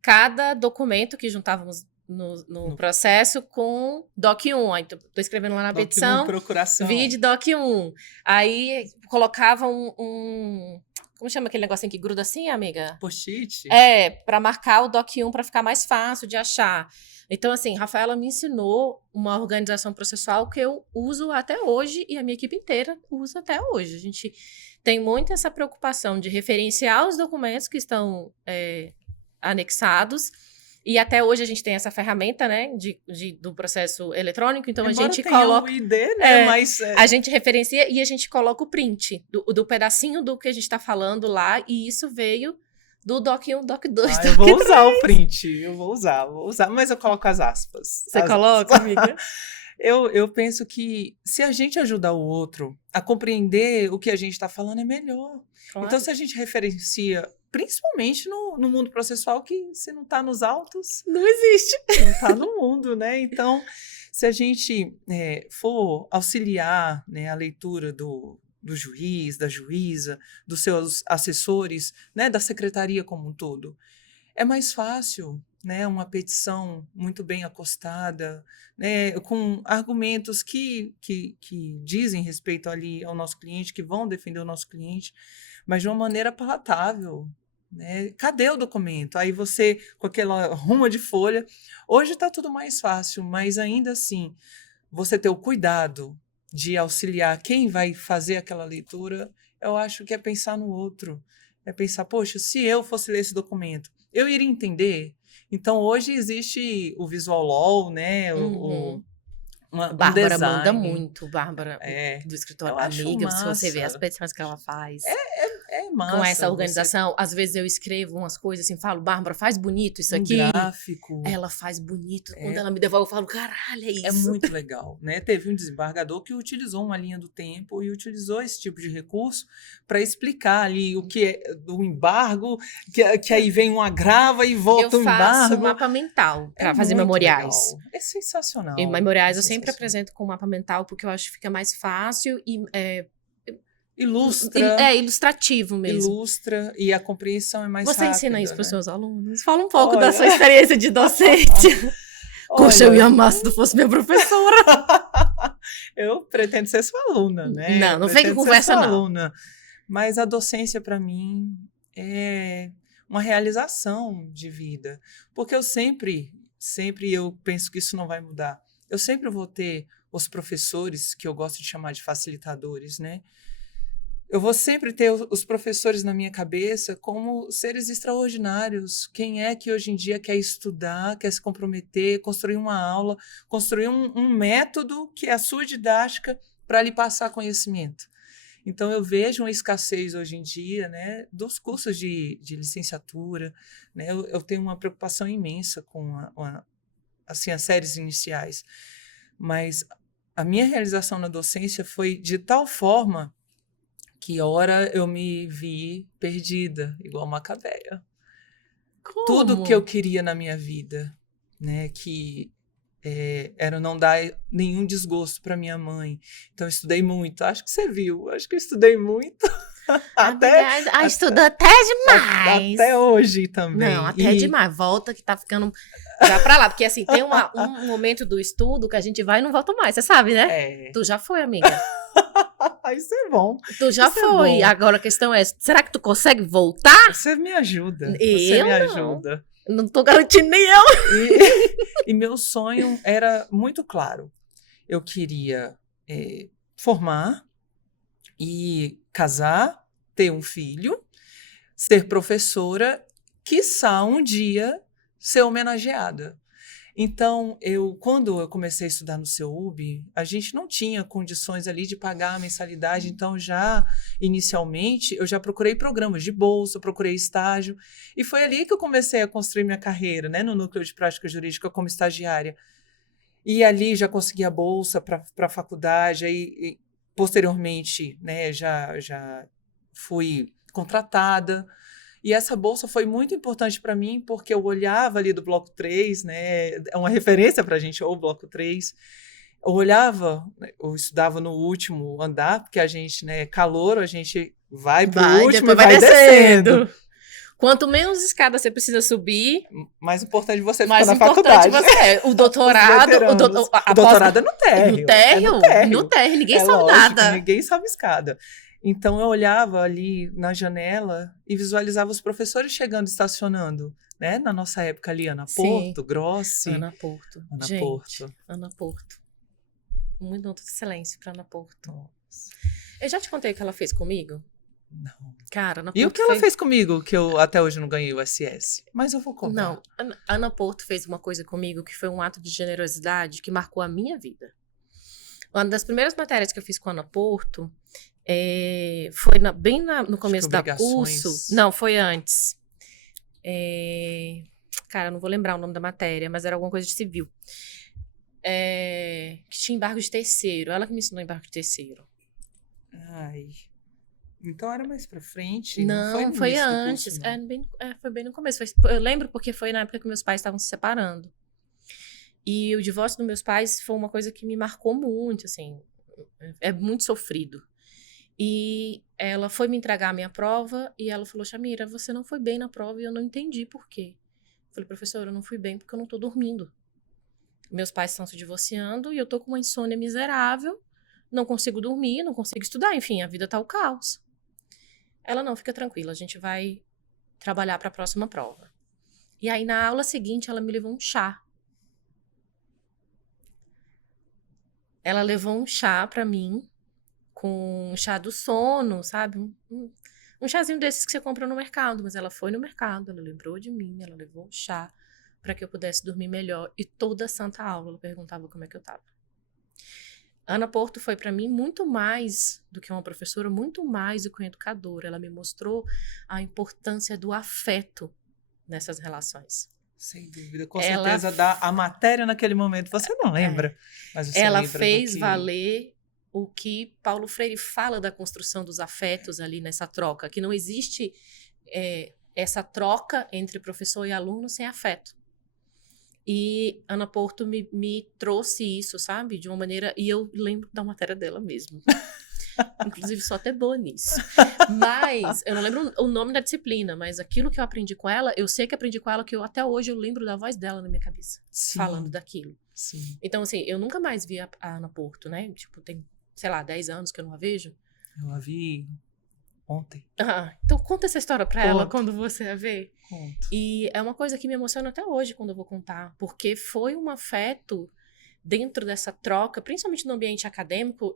cada documento que juntávamos no processo com Doc 1. Aí tô escrevendo lá na Doc petição, 1, procuração. vide Doc 1. Aí colocava como chama aquele negocinho que gruda assim, amiga? Post-it? Pra marcar o Doc 1 pra ficar mais fácil de achar. Então, assim, Rafaela me ensinou uma organização processual que eu uso até hoje e a minha equipe inteira usa até hoje. A gente tem muito essa preocupação de referenciar os documentos que estão anexados. E até hoje a gente tem essa ferramenta, né, do processo eletrônico. Então, Embora a gente tenha coloca... o ID, né, mas... A gente referencia e a gente coloca o print do pedacinho do que a gente está falando lá. E isso veio do Doc 1, Doc 2, Doc eu vou 3. usar o print, eu vou usar, mas eu coloco as aspas. Você coloca, amiga? Eu penso que se a gente ajudar o outro a compreender o que a gente está falando, é melhor. Claro. Então, se a gente referencia, principalmente no mundo processual, que se não está nos autos, não existe. Não está no mundo, né? Então, se a gente for auxiliar, né, a leitura do juiz, da juíza, dos seus assessores, né, da secretaria como um todo, é mais fácil, né, uma petição muito bem acostada, né, com argumentos que dizem respeito ali ao nosso cliente, que vão defender o nosso cliente, mas de uma maneira palatável. Né? Cadê o documento? Aí você, com aquela ruma de folha, hoje está tudo mais fácil, mas ainda assim, você ter o cuidado de auxiliar quem vai fazer aquela leitura, eu acho que é pensar no outro. É pensar, poxa, se eu fosse ler esse documento, eu iria entender. Então, hoje existe o Visual Law, né? Bárbara design. manda muito, Bárbara, do escritório. Amiga, se você ver as petições que ela faz. É massa. Com essa organização, às vezes eu escrevo umas coisas assim, falo, Bárbara, faz bonito isso aqui. Gráfico. Ela faz bonito. Quando ela me devolve, eu falo, caralho, é isso. É muito legal, né? Teve um desembargador que utilizou uma linha do tempo e utilizou esse tipo de recurso para explicar ali o que é do embargo, que aí vem um agrava e volta o embargo. Eu faço um mapa mental para fazer memoriais. Legal. É sensacional. E memoriais eu sempre apresento com mapa mental, porque eu acho que fica mais fácil e... Ilustra. Ilustrativo mesmo. Ilustra e a compreensão é mais rápida. Você ensina isso para os seus alunos? Fala um pouco da sua experiência de docente. Poxa, eu ia amar se tu fosse minha professora. Eu pretendo ser sua aluna, né? Não vem com conversa, não. Aluna. Mas a docência, para mim, é uma realização de vida. Porque eu sempre eu penso que isso não vai mudar. Eu sempre vou ter os professores, que eu gosto de chamar de facilitadores, né? Eu vou sempre ter os professores na minha cabeça como seres extraordinários. Quem é que hoje em dia quer estudar, quer se comprometer, construir uma aula, construir um método que é a sua didática para lhe passar conhecimento? Então, eu vejo uma escassez hoje em dia, né, dos cursos de licenciatura. Né? Eu tenho uma preocupação imensa com assim, as séries iniciais. Mas a minha realização na docência foi de tal forma que hora eu me vi perdida, igual Macabeia. Como? Tudo que eu queria na minha vida, né, que era não dar nenhum desgosto para minha mãe. Então, eu estudei muito. Acho que você viu. Acho que eu estudei muito. Estudou até demais. Até hoje também. Não, até demais. Volta que tá ficando já pra lá. Porque, assim, tem um momento do estudo que a gente vai e não volta mais. Você sabe, né? Tu já foi, amiga. Isso é bom. Tu já foi. Agora a questão é, será que tu consegue voltar? Você me ajuda. Eu me não. ajuda. Não tô garantindo nem eu. E meu sonho era muito claro. Eu queria formar e casar, ter um filho, ser professora, quiçá um dia ser homenageada. Então, quando eu comecei a estudar no CEUB, a gente não tinha condições ali de pagar a mensalidade, então inicialmente, eu já procurei programas de bolsa, procurei estágio, e foi ali que eu comecei a construir minha carreira, né, no Núcleo de Prática Jurídica como estagiária. E ali já consegui a bolsa para a faculdade, aí posteriormente, né, já fui contratada. E essa bolsa foi muito importante para mim, porque eu olhava ali do Bloco 3, né, é uma referência para a gente, o Bloco 3. Eu olhava, eu estudava no último andar, porque a gente, né, calouro, a gente vai para o último e depois vai descendo. Quanto menos escada você precisa subir, Mais importante você ficar mais na importante faculdade. você é. O doutorado, O doutorado é no térreo. no térreo, no térreo. no térreo, ninguém É sabe lógico, nada. ninguém sabe escada. Então eu olhava ali na janela e visualizava os professores chegando, estacionando, né? Na nossa época ali, Ana Sim. Porto, Grossi. Ana Porto. Ana Gente, Porto. Ana Porto. Um minuto de silêncio para Ana Porto. Nossa. Eu já te contei o que ela fez comigo? Não. Cara, Ana Porto E o que ela fez comigo, que eu até hoje não ganhei o SS? Mas eu vou contar. Não, Ana Porto fez uma coisa comigo que foi um ato de generosidade que marcou a minha vida. Uma das primeiras matérias que eu fiz com a Ana Porto foi bem no começo da curso. Não, foi antes. Cara, eu não vou lembrar o nome da matéria, mas era alguma coisa de civil. Que tinha embargo de terceiro. Ela que me ensinou embargo de terceiro. Ai. Então era mais pra frente? Não, foi antes. Curso, não. Foi bem no começo. Eu lembro porque foi na época que meus pais estavam se separando. E o divórcio dos meus pais foi uma coisa que me marcou muito, assim. É muito sofrido. E ela foi me entregar a minha prova e ela falou, Chamira, você não foi bem na prova e eu não entendi por quê. Eu falei, professora, eu não fui bem porque eu não tô dormindo. Meus pais estão se divorciando e eu tô com uma insônia miserável, não consigo dormir, não consigo estudar, enfim, a vida tá o caos. Ela, não, fica tranquila, a gente vai trabalhar para a próxima prova. E aí, na aula seguinte, ela me levou um chá. Ela levou um chá para mim, com um chá do sono, sabe? Um chazinho desses que você compra no mercado. Mas ela foi no mercado, ela lembrou de mim, ela levou um chá para que eu pudesse dormir melhor. E toda santa aula ela perguntava como é que eu tava. Ana Porto foi para mim muito mais do que uma professora, muito mais do que uma educadora. Ela me mostrou a importância do afeto nessas relações. Sem dúvida, com certeza a matéria naquele momento, você não lembra, mas você ela lembra fez valer o que Paulo Freire fala da construção dos afetos ali nessa troca, que não existe essa troca entre professor e aluno sem afeto. E Ana Porto me trouxe isso, sabe? De uma maneira... E eu lembro da matéria dela mesmo. Inclusive, sou até boa nisso. Mas, eu não lembro o nome da disciplina, mas aquilo que eu aprendi com ela, eu sei que aprendi com ela, que até hoje eu lembro da voz dela na minha cabeça. Sim. Falando daquilo. Sim. Então, assim, eu nunca mais vi a Ana Porto, né? Tipo, tem, sei lá, 10 anos que eu não a vejo. Eu a vi ontem. Então conta essa história pra ela quando você a vê. Conto. E é uma coisa que me emociona até hoje quando eu vou contar, porque foi um afeto dentro dessa troca, principalmente no ambiente acadêmico,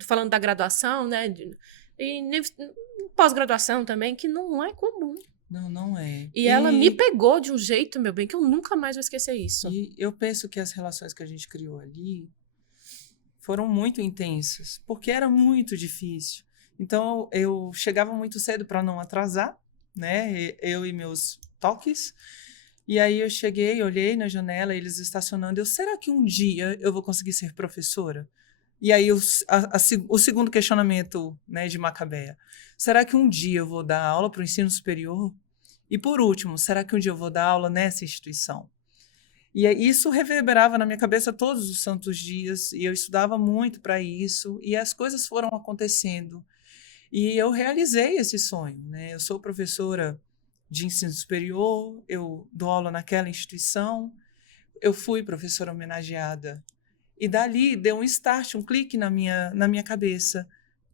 falando da graduação, né? E pós-graduação também, que não é comum. Não é. E ela me pegou de um jeito, meu bem, que eu nunca mais vou esquecer isso. E eu penso que as relações que a gente criou ali foram muito intensas, porque era muito difícil. Então, eu chegava muito cedo para não atrasar, né? Eu e meus toques. E aí eu cheguei, olhei na janela, eles estacionando. Será que um dia eu vou conseguir ser professora? E aí o segundo questionamento, né, de Macabea. Será que um dia eu vou dar aula para o ensino superior? E por último, será que um dia eu vou dar aula nessa instituição? E isso reverberava na minha cabeça todos os santos dias. E eu estudava muito para isso. E as coisas foram acontecendo. E eu realizei esse sonho, né? Eu sou professora de ensino superior, eu dou aula naquela instituição, eu fui professora homenageada. E dali deu um start, um clique na minha cabeça.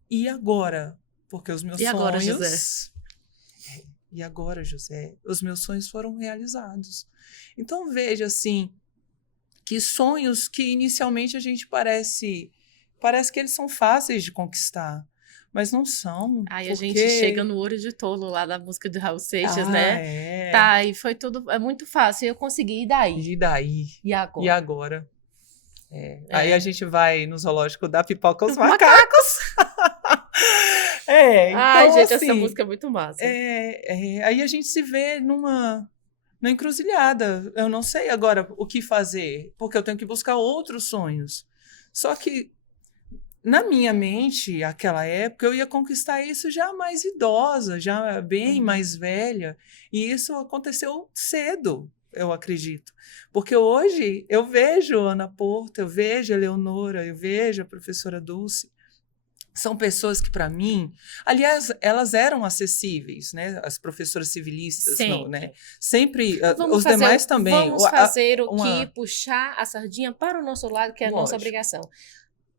E agora? Porque os meus sonhos... Agora, José? E agora, José? Os meus sonhos foram realizados. Então veja, assim, que sonhos que inicialmente a gente parece que eles são fáceis de conquistar. Mas não são. Aí porque... a gente chega no Olho de Tolo, lá da música de Raul Seixas, né? Tá, e foi tudo... É muito fácil. Eu consegui, e daí? E daí? E agora? E agora? Aí a gente vai no zoológico dar pipoca aos macacos. Então, ai, gente, assim, essa música é muito massa. Aí a gente se vê numa encruzilhada. Eu não sei agora o que fazer, porque eu tenho que buscar outros sonhos. Só que na minha mente, aquela época, eu ia conquistar isso já mais idosa, já bem mais velha. E isso aconteceu cedo, eu acredito. Porque hoje eu vejo a Ana Porto, eu vejo a Eleonora, eu vejo a professora Dulce. São pessoas que, para mim, aliás, elas eram acessíveis, né? As professoras civilistas, não, né? Sempre, os demais também. Vamos fazer o que puxar a sardinha para o nosso lado, que é a nossa obrigação.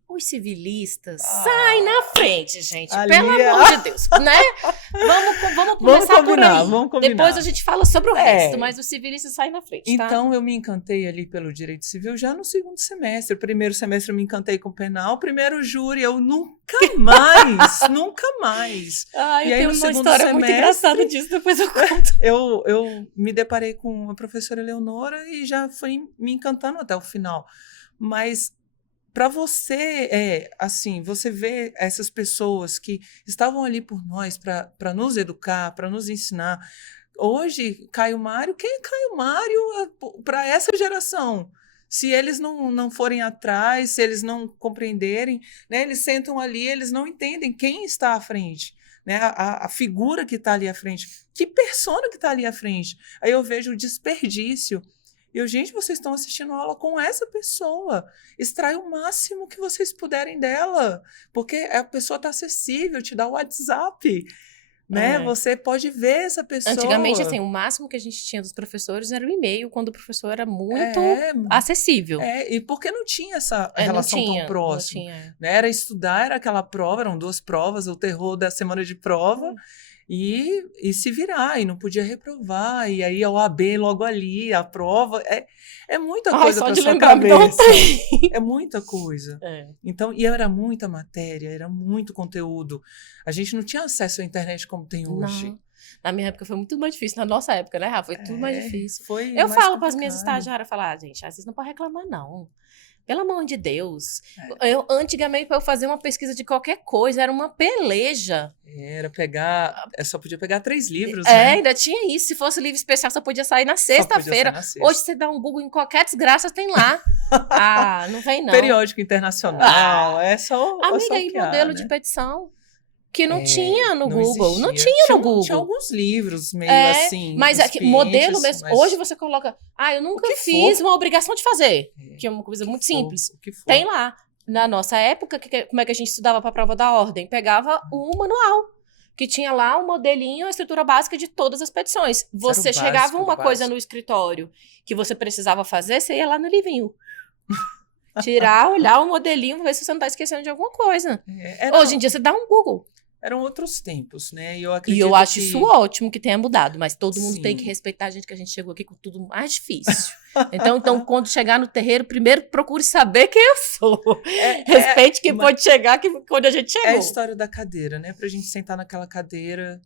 Os civilistas, sai na frente, gente. Pelo amor de Deus, né? Vamos começar por aí. Vamos combinar. Depois a gente fala sobre o resto, mas os civilistas saem na frente, tá? Então, eu me encantei ali pelo direito civil já no segundo semestre. Primeiro semestre eu me encantei com penal. Primeiro júri, eu nunca mais. Ai, eu tenho uma história muito engraçada disso, depois eu conto. Eu me deparei com a professora Eleonora e já fui me encantando até o final. Mas para você, assim, você vê essas pessoas que estavam ali por nós para nos educar, para nos ensinar. Hoje, Caio Mário, quem é Caio Mário para essa geração? Se eles não forem atrás, se eles não compreenderem, né, eles sentam ali, eles não entendem quem está à frente, né, a figura que está ali à frente, que persona que está ali à frente. Aí eu vejo o desperdício. E eu, gente, vocês estão assistindo aula com essa pessoa. Extrai o máximo que vocês puderem dela, porque a pessoa está acessível, te dá o WhatsApp, né? Você pode ver essa pessoa. Antigamente, assim, o máximo que a gente tinha dos professores era o e-mail, quando o professor era muito acessível. E porque não tinha essa relação tão próxima. Não tinha. Né? Era estudar, era aquela prova, eram 2 provas, o terror da semana de prova. E se virar, e não podia reprovar, e aí a OAB logo ali, a prova, é muita coisa para sua cabeça. É muita coisa. Então, e era muita matéria, era muito conteúdo. A gente não tinha acesso à internet como tem hoje. Não. Na minha época foi muito mais difícil, na nossa época, né, Rafa? Foi tudo mais difícil. Eu falo para as minhas estagiárias, gente, às vezes não pode reclamar, não. Pelo amor de Deus. Antigamente, para eu fazer uma pesquisa de qualquer coisa, era uma peleja. Era pegar... só podia pegar 3 livros, né? Ainda tinha isso. Se fosse livro especial, só podia sair na sexta-feira. Hoje, você dá um Google em qualquer desgraça, tem lá. Não vem, não. Periódico internacional, é só... Amiga, e modelo de petição? Que não tinha no Google. Existia. Não tinha no Google. Tinha alguns livros meio assim. Mas modelo mesmo. Hoje você coloca. Eu nunca fiz uma obrigação de fazer. Que é uma coisa muito simples. Tem lá. Na nossa época, como é que a gente estudava para a prova da ordem? Pegava um manual. Que tinha lá um modelinho, a estrutura básica de todas as petições. Você chegava uma coisa no escritório que você precisava fazer, você ia lá no livrinho. Tirar, olhar o modelinho, ver se você não está esquecendo de alguma coisa. Hoje em dia, você dá um Google. Eram outros tempos, né? E eu acho isso ótimo que tenha mudado, mas todo mundo tem que respeitar a gente, que a gente chegou aqui com tudo mais difícil. Então quando chegar no terreiro, primeiro procure saber quem eu sou. Respeite quem pode chegar quando a gente chegou. É a história da cadeira, né? Pra gente sentar naquela cadeira.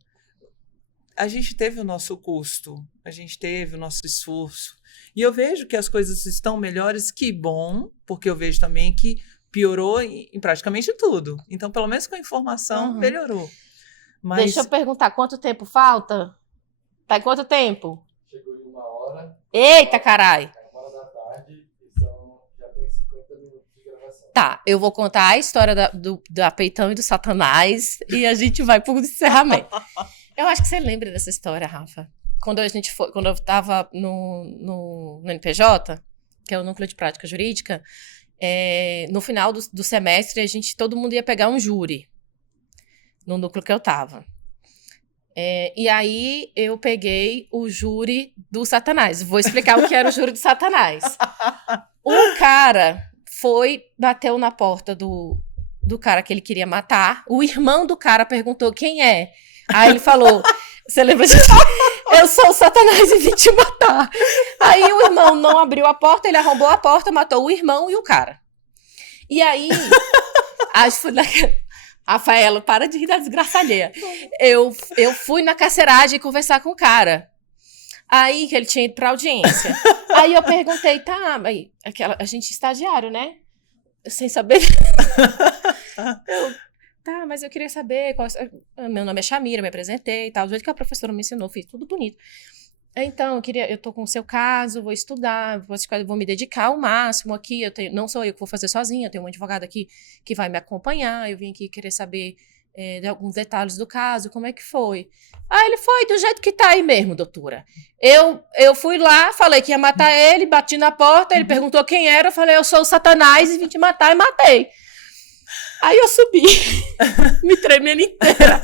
A gente teve o nosso custo, a gente teve o nosso esforço. E eu vejo que as coisas estão melhores, que bom, porque eu vejo também que piorou em praticamente tudo. Então, pelo menos com a informação, melhorou. Mas... Deixa eu perguntar, quanto tempo falta? Tá em quanto tempo? Chegou em 1 hora. Eita, carai! 1 da tarde, então já tem 50 minutos de gravação. Tá, eu vou contar a história da Peitão e do Satanás e a gente vai pro encerramento. Eu acho que você lembra dessa história, Rafa. Quando eu tava no NPJ, que é o Núcleo de Prática Jurídica, no final do semestre, todo mundo ia pegar um júri no núcleo que eu tava. E aí, eu peguei o júri do Satanás. Vou explicar o que era o júri do Satanás. O cara bateu na porta do cara que ele queria matar. O irmão do cara perguntou quem é. Aí ele falou... Você lembra disso? Eu sou o Satanás e vim te matar. Aí o irmão não abriu a porta, ele arrombou a porta, matou o irmão e o cara. E aí, Rafaela, para de rir da desgraça alheia. Eu fui na carceragem conversar com o cara. Aí que ele tinha ido pra audiência. Aí eu perguntei, a gente estagiário, né? Sem saber. Mas eu queria saber, meu nome é Chamira, me apresentei e tal, do jeito que a professora me ensinou, fiz tudo bonito. Então, eu tô com o seu caso, vou estudar, vou me dedicar ao máximo aqui. Não sou eu que vou fazer sozinha, eu tenho uma advogada aqui que vai me acompanhar. Eu vim aqui querer saber de alguns detalhes do caso, como é que foi. Ah, ele foi do jeito que tá aí mesmo, doutora. Eu fui lá, falei que ia matar ele, bati na porta, ele perguntou quem era, eu falei, eu sou o Satanás e vim te matar e matei. Aí eu subi, me tremendo inteira.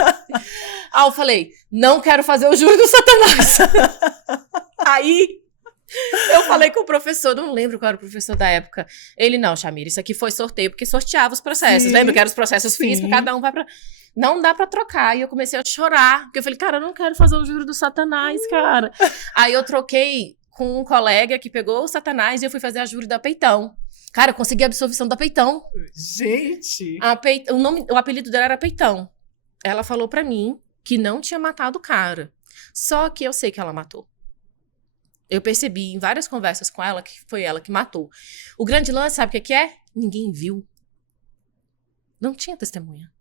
Aí eu falei, não quero fazer o júri do Satanás. Aí eu falei com o professor, não lembro qual era o professor da época. Ele, não, Chamira, isso aqui foi sorteio, porque sorteava os processos. Sim, Lembra que eram os processos sim. físicos, cada um vai pra... Não dá pra trocar. E eu comecei a chorar, porque eu falei, cara, eu não quero fazer o júri do Satanás, cara. Aí eu troquei com um colega que pegou o Satanás e eu fui fazer a júri da Peitão. Cara, eu consegui a absolvição da Peitão. Gente! O apelido dela era Peitão. Ela falou pra mim que não tinha matado o cara. Só que eu sei que ela matou. Eu percebi em várias conversas com ela que foi ela que matou. O grande lance, sabe o que é? Ninguém viu. Não tinha testemunha.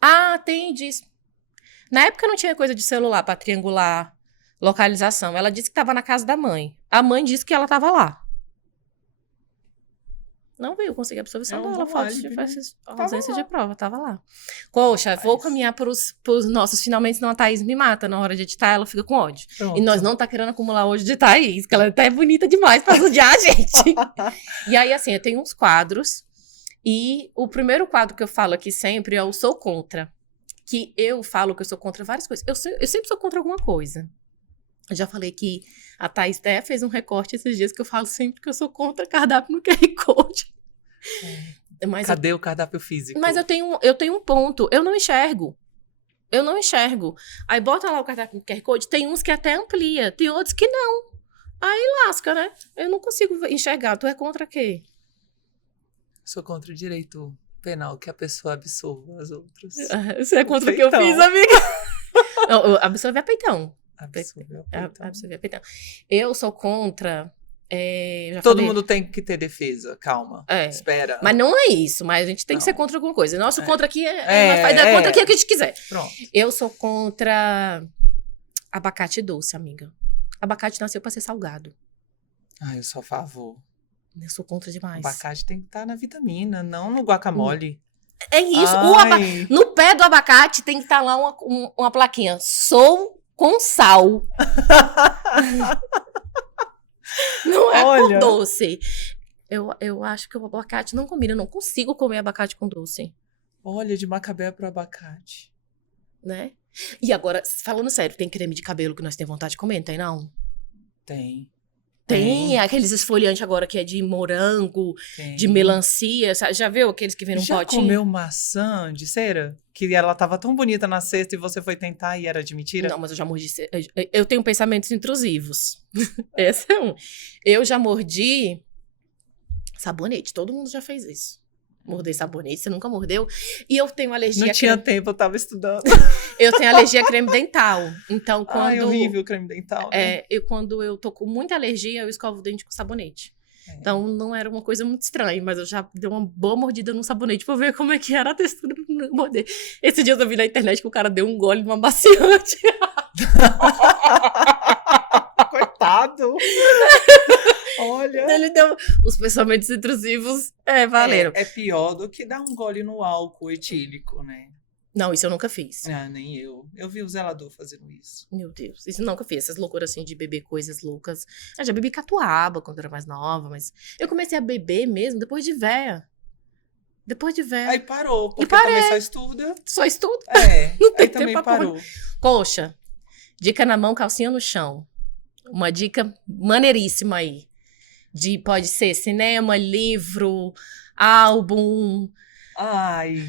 Ah, tem disso. Na época não tinha coisa de celular pra triangular localização. Ela disse que estava na casa da mãe. A mãe disse que ela estava lá. Não veio conseguir a absolvição dela. Falta de ausência de prova. Tava lá. Poxa, vou caminhar pros nossos finalmente, senão a Thaís me mata na hora de editar, ela fica com ódio. Pronto. E nós não tá querendo acumular hoje de Thaís, que ela até é bonita demais pra judiar a gente. E aí, assim, eu tenho uns quadros. E o primeiro quadro que eu falo aqui sempre é o Sou Contra. Que eu falo que eu sou contra várias coisas. Eu sempre sou contra alguma coisa. Eu já falei que a Thaís até fez um recorte esses dias que eu falo sempre que eu sou contra cardápio no QR Code. Mas Cadê o cardápio físico? Mas eu tenho um ponto. Eu não enxergo. Aí bota lá o cardápio no QR Code. Tem uns que até amplia. Tem outros que não. Aí lasca, né? Eu não consigo enxergar. Tu é contra quê? Sou contra o direito penal que a pessoa absorva as outras. Você é contra o que eu fiz, amiga? Não, absorver a Peitão. Absorver a Peitão. Eu sou contra... Todo mundo tem que ter defesa, calma, espera. Mas não é isso, mas a gente tem que ser contra alguma coisa. Nosso contra aqui contra aqui é o que a gente quiser. Pronto. Eu sou contra abacate doce, amiga. Abacate nasceu pra ser salgado. Eu sou a favor. Eu sou contra demais. Abacate tem que estar na vitamina, não no guacamole. É isso. No pé do abacate tem que estar lá uma plaquinha. Sou com sal. Não é com doce. Eu acho que o abacate não combina. Eu não consigo comer abacate com doce. Olha, de Macabé pro abacate. Né? E agora, falando sério, tem creme de cabelo que nós temos vontade de comer, não tem não? Tem aqueles esfoliantes agora que é de morango, de melancia. Já viu aqueles que vêm num potinho? Já comeu maçã de cera? Que ela tava tão bonita na cesta e você foi tentar e era de mentira? Não, mas eu já mordi. Eu tenho pensamentos intrusivos. Esse é um. Eu já mordi sabonete. Todo mundo já fez isso. Morder sabonete, você nunca mordeu? E eu tenho alergia... Não tinha tempo, eu tava estudando. Eu tenho alergia a creme dental. Então, quando... Ai, horrível o creme dental, né? Quando eu tô com muita alergia, eu escovo o dente com sabonete. Então, não era uma coisa muito estranha, mas eu já dei uma boa mordida no sabonete pra ver como é que era a textura do morder. Esse dia eu vi na internet que o cara deu um gole numa amaciante. Coitado! Olha. Ele deu os pensamentos intrusivos, valeram. É pior do que dar um gole no álcool etílico, né? Não, isso eu nunca fiz. Nem eu. Eu vi o zelador fazendo isso. Meu Deus, isso eu nunca fiz. Essas loucuras assim de beber coisas loucas. Eu já bebi catuaba quando era mais nova, mas eu comecei a beber mesmo depois de véia. Aí parou, porque parei. também só estuda. Só estudo. Não tem aí também parou. Coxa, dica na mão, calcinha no chão. Uma dica maneiríssima aí. Pode ser cinema, livro, álbum. Ai,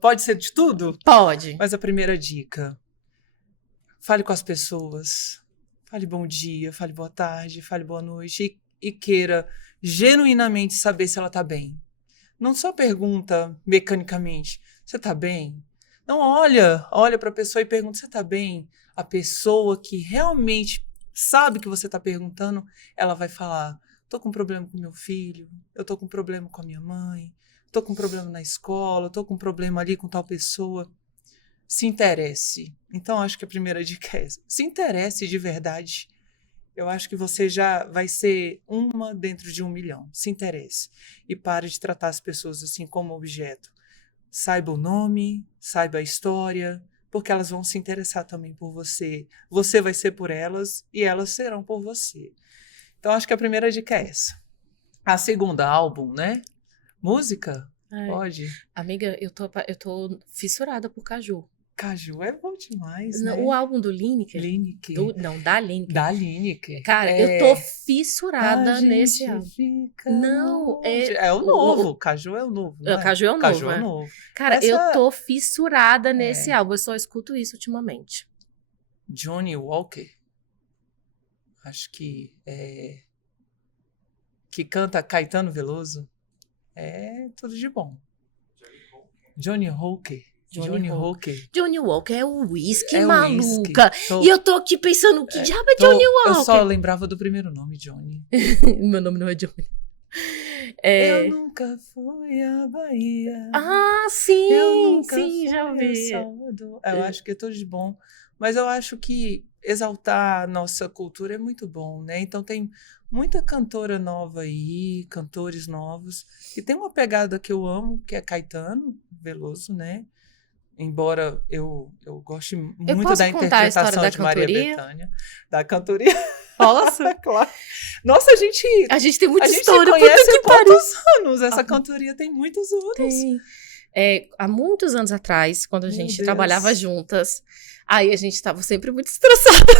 pode ser de tudo? Pode. Mas a primeira dica, fale com as pessoas. Fale bom dia, fale boa tarde, fale boa noite. E queira genuinamente saber se ela tá bem. Não só pergunta mecanicamente, você tá bem? Não, olha pra pessoa e pergunta, você tá bem? A pessoa que realmente sabe que você tá perguntando, ela vai falar, tô com problema com meu filho, eu tô com problema com a minha mãe, tô com problema na escola, tô com problema ali com tal pessoa. se interesse. Então, acho que a primeira dica é essa. Se interesse de verdade. Eu acho que você já vai ser uma dentro de 1 milhão. Se interesse. E pare de tratar as pessoas assim como objeto. Saiba o nome, saiba a história, porque elas vão se interessar também por você. Você vai ser por elas e elas serão por você. Então, acho que a primeira dica é essa. A segunda, álbum, né? Música? Ai, Pode. amiga, eu tô fissurada por Caju. Caju é bom demais, Não, né? o álbum do Lineker. Lineker. Não, da Lineker. Da Lineker. Cara, eu tô fissurada nesse álbum. Fica Não, é o novo. Caju é o novo. Não é? Caju é o Caju novo, é o é. novo. Cara, eu tô fissurada nesse É. álbum. Eu só escuto isso ultimamente. Johnny Walker. Acho que é. Que canta Caetano Veloso. É tudo de bom. Johnny Walker. Johnny Walker. Johnny Walker é o whisky, É o maluca. whisky. E eu tô aqui pensando, que diabo é Johnny Walker? Eu só lembrava do primeiro nome, Johnny. Meu nome não é Johnny. Eu nunca fui à Bahia. Ah, Eu sim, nunca sim, fui já a vi. Salvador. Eu acho que é tudo de bom. Mas eu acho que exaltar a nossa cultura é muito bom, né? Então tem muita cantora nova aí, cantores novos. E tem uma pegada que eu amo, que é Caetano Veloso, né? Embora eu goste muito posso da contar a história interpretação da de Maria cantoria? Bethânia. Da cantoria. Nossa, Claro. Nossa, a gente tem muita a gente história. se conhece Puta há que pariu. quantos anos? Essa cantoria tem muitos anos. Tem. Há muitos anos atrás, quando a Meu gente Deus. trabalhava juntas, aí a gente tava sempre muito estressada.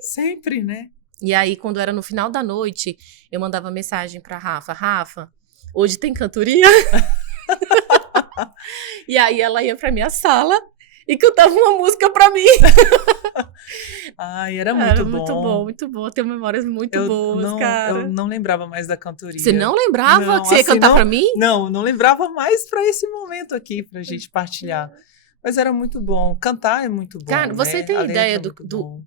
Sempre, né? E aí, quando era no final da noite, eu mandava mensagem pra Rafa. Rafa, hoje tem cantoria? E aí ela ia pra minha sala e cantava uma música pra mim. Ai, era muito Era bom. muito bom, muito bom. Tenho memórias muito boas, cara. Eu não lembrava mais da cantoria. Você não lembrava Não, que você ia assim, cantar não- pra mim? Não lembrava mais para esse momento aqui, pra gente partilhar. Mas era muito bom. Cantar é muito bom, Cara, você né? tem A letra ideia é muito bom.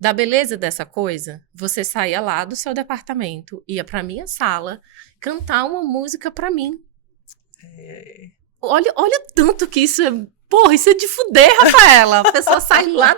da beleza dessa coisa? Você saía lá do seu departamento, ia pra minha sala, cantar uma música pra mim. É, Olha o tanto que isso é... Porra, isso é de fuder, Rafaela. A pessoa sai lá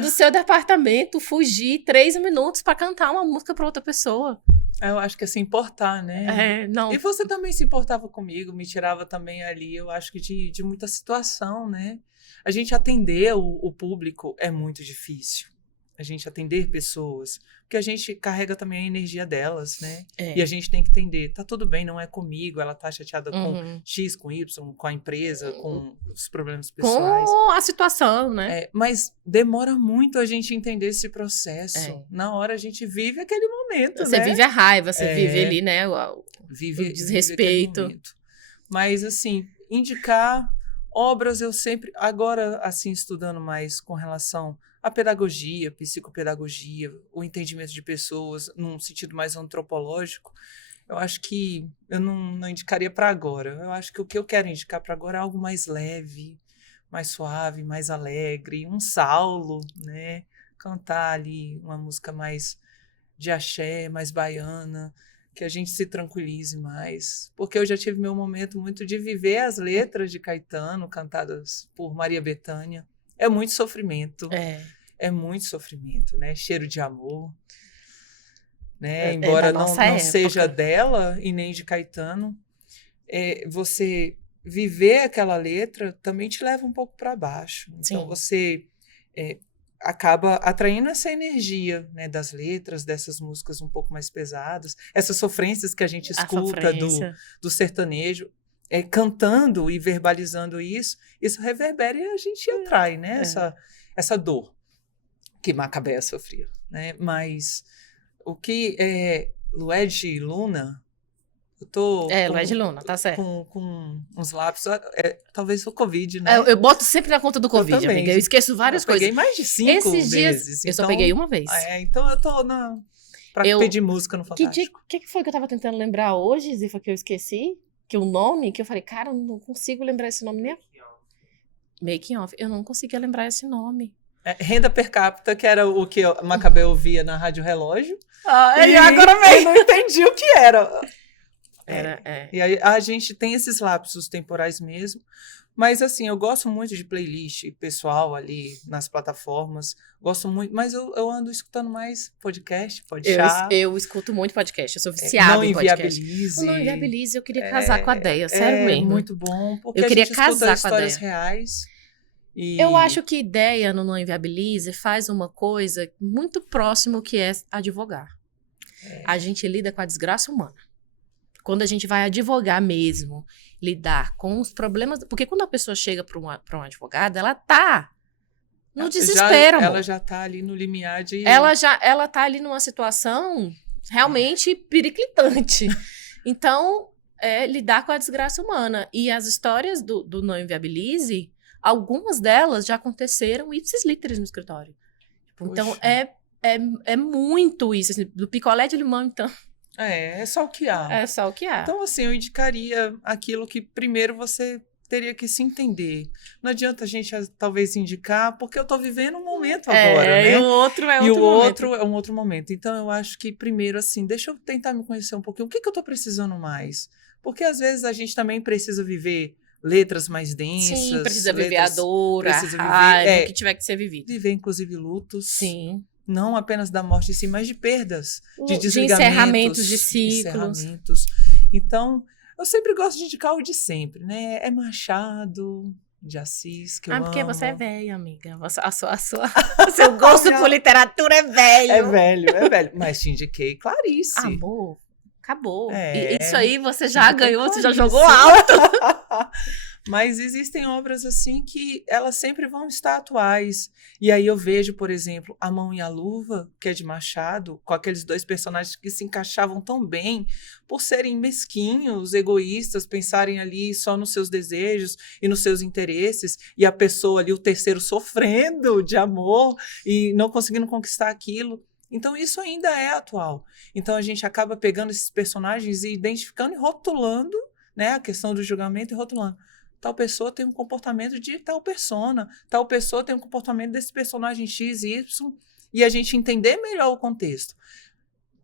do seu departamento, fugir 3 minutos pra cantar uma música pra outra pessoa. eu acho que é se importar, né? Não. E você também se importava comigo, me tirava também ali, eu acho que de muita situação, né? A gente atender o público é muito difícil. A gente atender pessoas, porque a gente carrega também a energia delas, né? E a gente tem que entender, tá tudo bem, não é comigo, ela tá chateada com X, com Y, com a empresa, com os problemas pessoais. Com a situação, né? Mas demora muito a gente entender esse processo. Na hora a gente vive aquele momento, Você né? vive a raiva, você vive ali, né? Vive o desrespeito. aquele momento. Mas, assim, indicar obras eu sempre... Agora, assim, estudando mais com relação à pedagogia, psicopedagogia, o entendimento de pessoas num sentido mais antropológico, eu acho que eu não indicaria para agora. Eu acho que o que eu quero indicar para agora é algo mais leve, mais suave, mais alegre, um Saulo, né? Cantar ali uma música mais de axé, mais baiana, que a gente se tranquilize mais. Porque eu já tive meu momento muito de viver as letras de Caetano, cantadas por Maria Bethânia. É muito sofrimento. É muito sofrimento, né? Cheiro de amor. Né? Embora da não nossa época. seja dela e nem de Caetano, você viver aquela letra também te leva um pouco para baixo. Então, Sim. você acaba atraindo essa energia, né, das letras, dessas músicas um pouco mais pesadas, essas sofrências que a gente escuta do sertanejo, cantando e verbalizando isso reverbera e a gente atrai, né, essa dor que Macabea sofria, né? Mas o que Lued e Luna, eu tô Lued e Luna, tá certo. com uns lápis, talvez o Covid, né? Eu boto sempre na conta do Covid, também. amiga. Eu esqueço várias Eu peguei coisas. mais de 5 Esses dias, vezes. eu só peguei uma vez. Então eu tô pra pedir música no Fantástico. Que foi que eu tava tentando lembrar hoje, Zifa, que eu esqueci? Que o nome, que eu falei, cara, eu não consigo lembrar esse nome nem. Making Off. Eu não conseguia lembrar esse nome. Renda per capita, que era o que a Macabea ouvia na Rádio Relógio. E agora vem. Eu não entendi o que era. Era. E aí a gente tem esses lapsos temporais mesmo, Mas, assim, eu gosto muito de playlist pessoal ali nas plataformas. Gosto muito, mas eu ando escutando mais podcast, podchá. Eu escuto muito podcast, eu sou viciada Não em podcast. Inviabilize. O Não Inviabilize, eu queria casar com a Deia, sério É mesmo. muito bom, porque Eu a queria gente escuta casar com a histórias Deia. reais. E... Eu acho que ideia no Não Inviabilize faz uma coisa muito próximo que é advogar. A gente lida com a desgraça humana. Quando a gente vai advogar mesmo, lidar com os problemas... Porque quando a pessoa chega para um advogado, ela tá no desespero, amor. Ela já tá ali no limiar de... Ela tá ali numa situação realmente periclitante. Então, lidar com a desgraça humana. E as histórias do Não Inviabilize, algumas delas já aconteceram ipsis literis no escritório. Então, é muito isso. Assim, do picolé de limão, então... É só o que há. É só o que há. Então, assim, eu indicaria aquilo que primeiro você teria que se entender. Não adianta a gente, talvez, indicar, porque eu tô vivendo um momento agora, né? E o outro é outro E o momento. outro é um outro momento. Então, eu acho que primeiro, assim, deixa eu tentar me conhecer um pouquinho. O que eu tô precisando mais? Porque, às vezes, a gente também precisa viver letras mais densas. Sim, precisa viver a dor, a raiva, o que tiver que ser vivido. Viver, inclusive, lutos. Sim. Não apenas da morte em si, mas de perdas, de De desligamentos. encerramentos de ciclos. Encerramentos. Então, eu sempre gosto de indicar o de sempre, né? É Machado de Assis, que eu amo. Porque você é velha, amiga. O seu gosto por literatura é velho. É velho. Mas te indiquei Clarice. Amor, acabou. É. Isso aí você já ganhou, você já Clarice. jogou alto. Mas existem obras assim que elas sempre vão estar atuais. E aí eu vejo, por exemplo, A Mão e a Luva, que é de Machado, com aqueles dois personagens que se encaixavam tão bem, por serem mesquinhos, egoístas, pensarem ali só nos seus desejos e nos seus interesses, e a pessoa ali, o terceiro, sofrendo de amor e não conseguindo conquistar aquilo. Então isso ainda é atual. Então a gente acaba pegando esses personagens e identificando e rotulando, né, a questão do julgamento e rotulando. Tal pessoa tem um comportamento de tal persona, tal pessoa tem um comportamento desse personagem X e Y, e a gente entender melhor o contexto.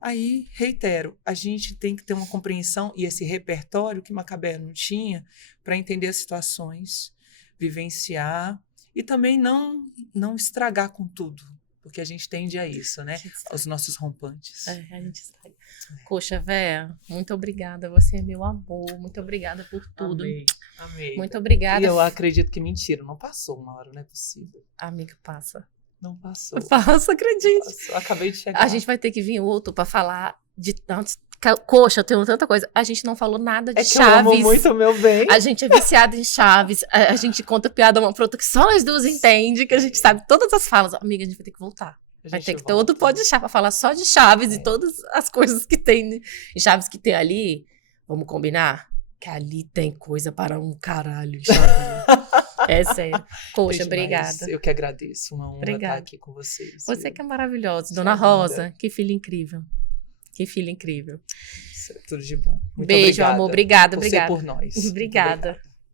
Aí, reitero, a gente tem que ter uma compreensão e esse repertório que Macabea não tinha para entender as situações, vivenciar e também não estragar com tudo, porque a gente tende a isso, né? Aos nossos rompantes. A gente sabe. Poxa, Véia, muito obrigada. Você é meu amor. Muito obrigada por tudo. Amei. Muito obrigada. E eu acredito que mentira, não passou uma hora, não é possível. Amiga, passa. Não passou. Passa, acredite. Passou. Acabei de chegar. A gente vai ter que vir outro pra falar de tantos... Coxa, eu tenho tanta coisa. A gente não falou nada de Chaves. Eu amo muito o meu bem. A gente é viciada em Chaves. A gente conta piada uma pra outra que só nós duas entende, que a gente sabe todas as falas. Amiga, a gente vai ter que voltar. Vai ter que ter outro podcast pra falar só de Chaves e todas as coisas que tem. E Chaves que tem ali, vamos combinar? Que ali tem coisa para um caralho em Chaves. É sério. Poxa, obrigada. Eu que agradeço. Uma honra estar aqui com vocês. Você que é maravilhosa. Dona Rosa, que filha incrível. Que filha incrível. Tudo de bom. Muito beijo, obrigada amor. Obrigada, por obrigada. ser por nós. Obrigada.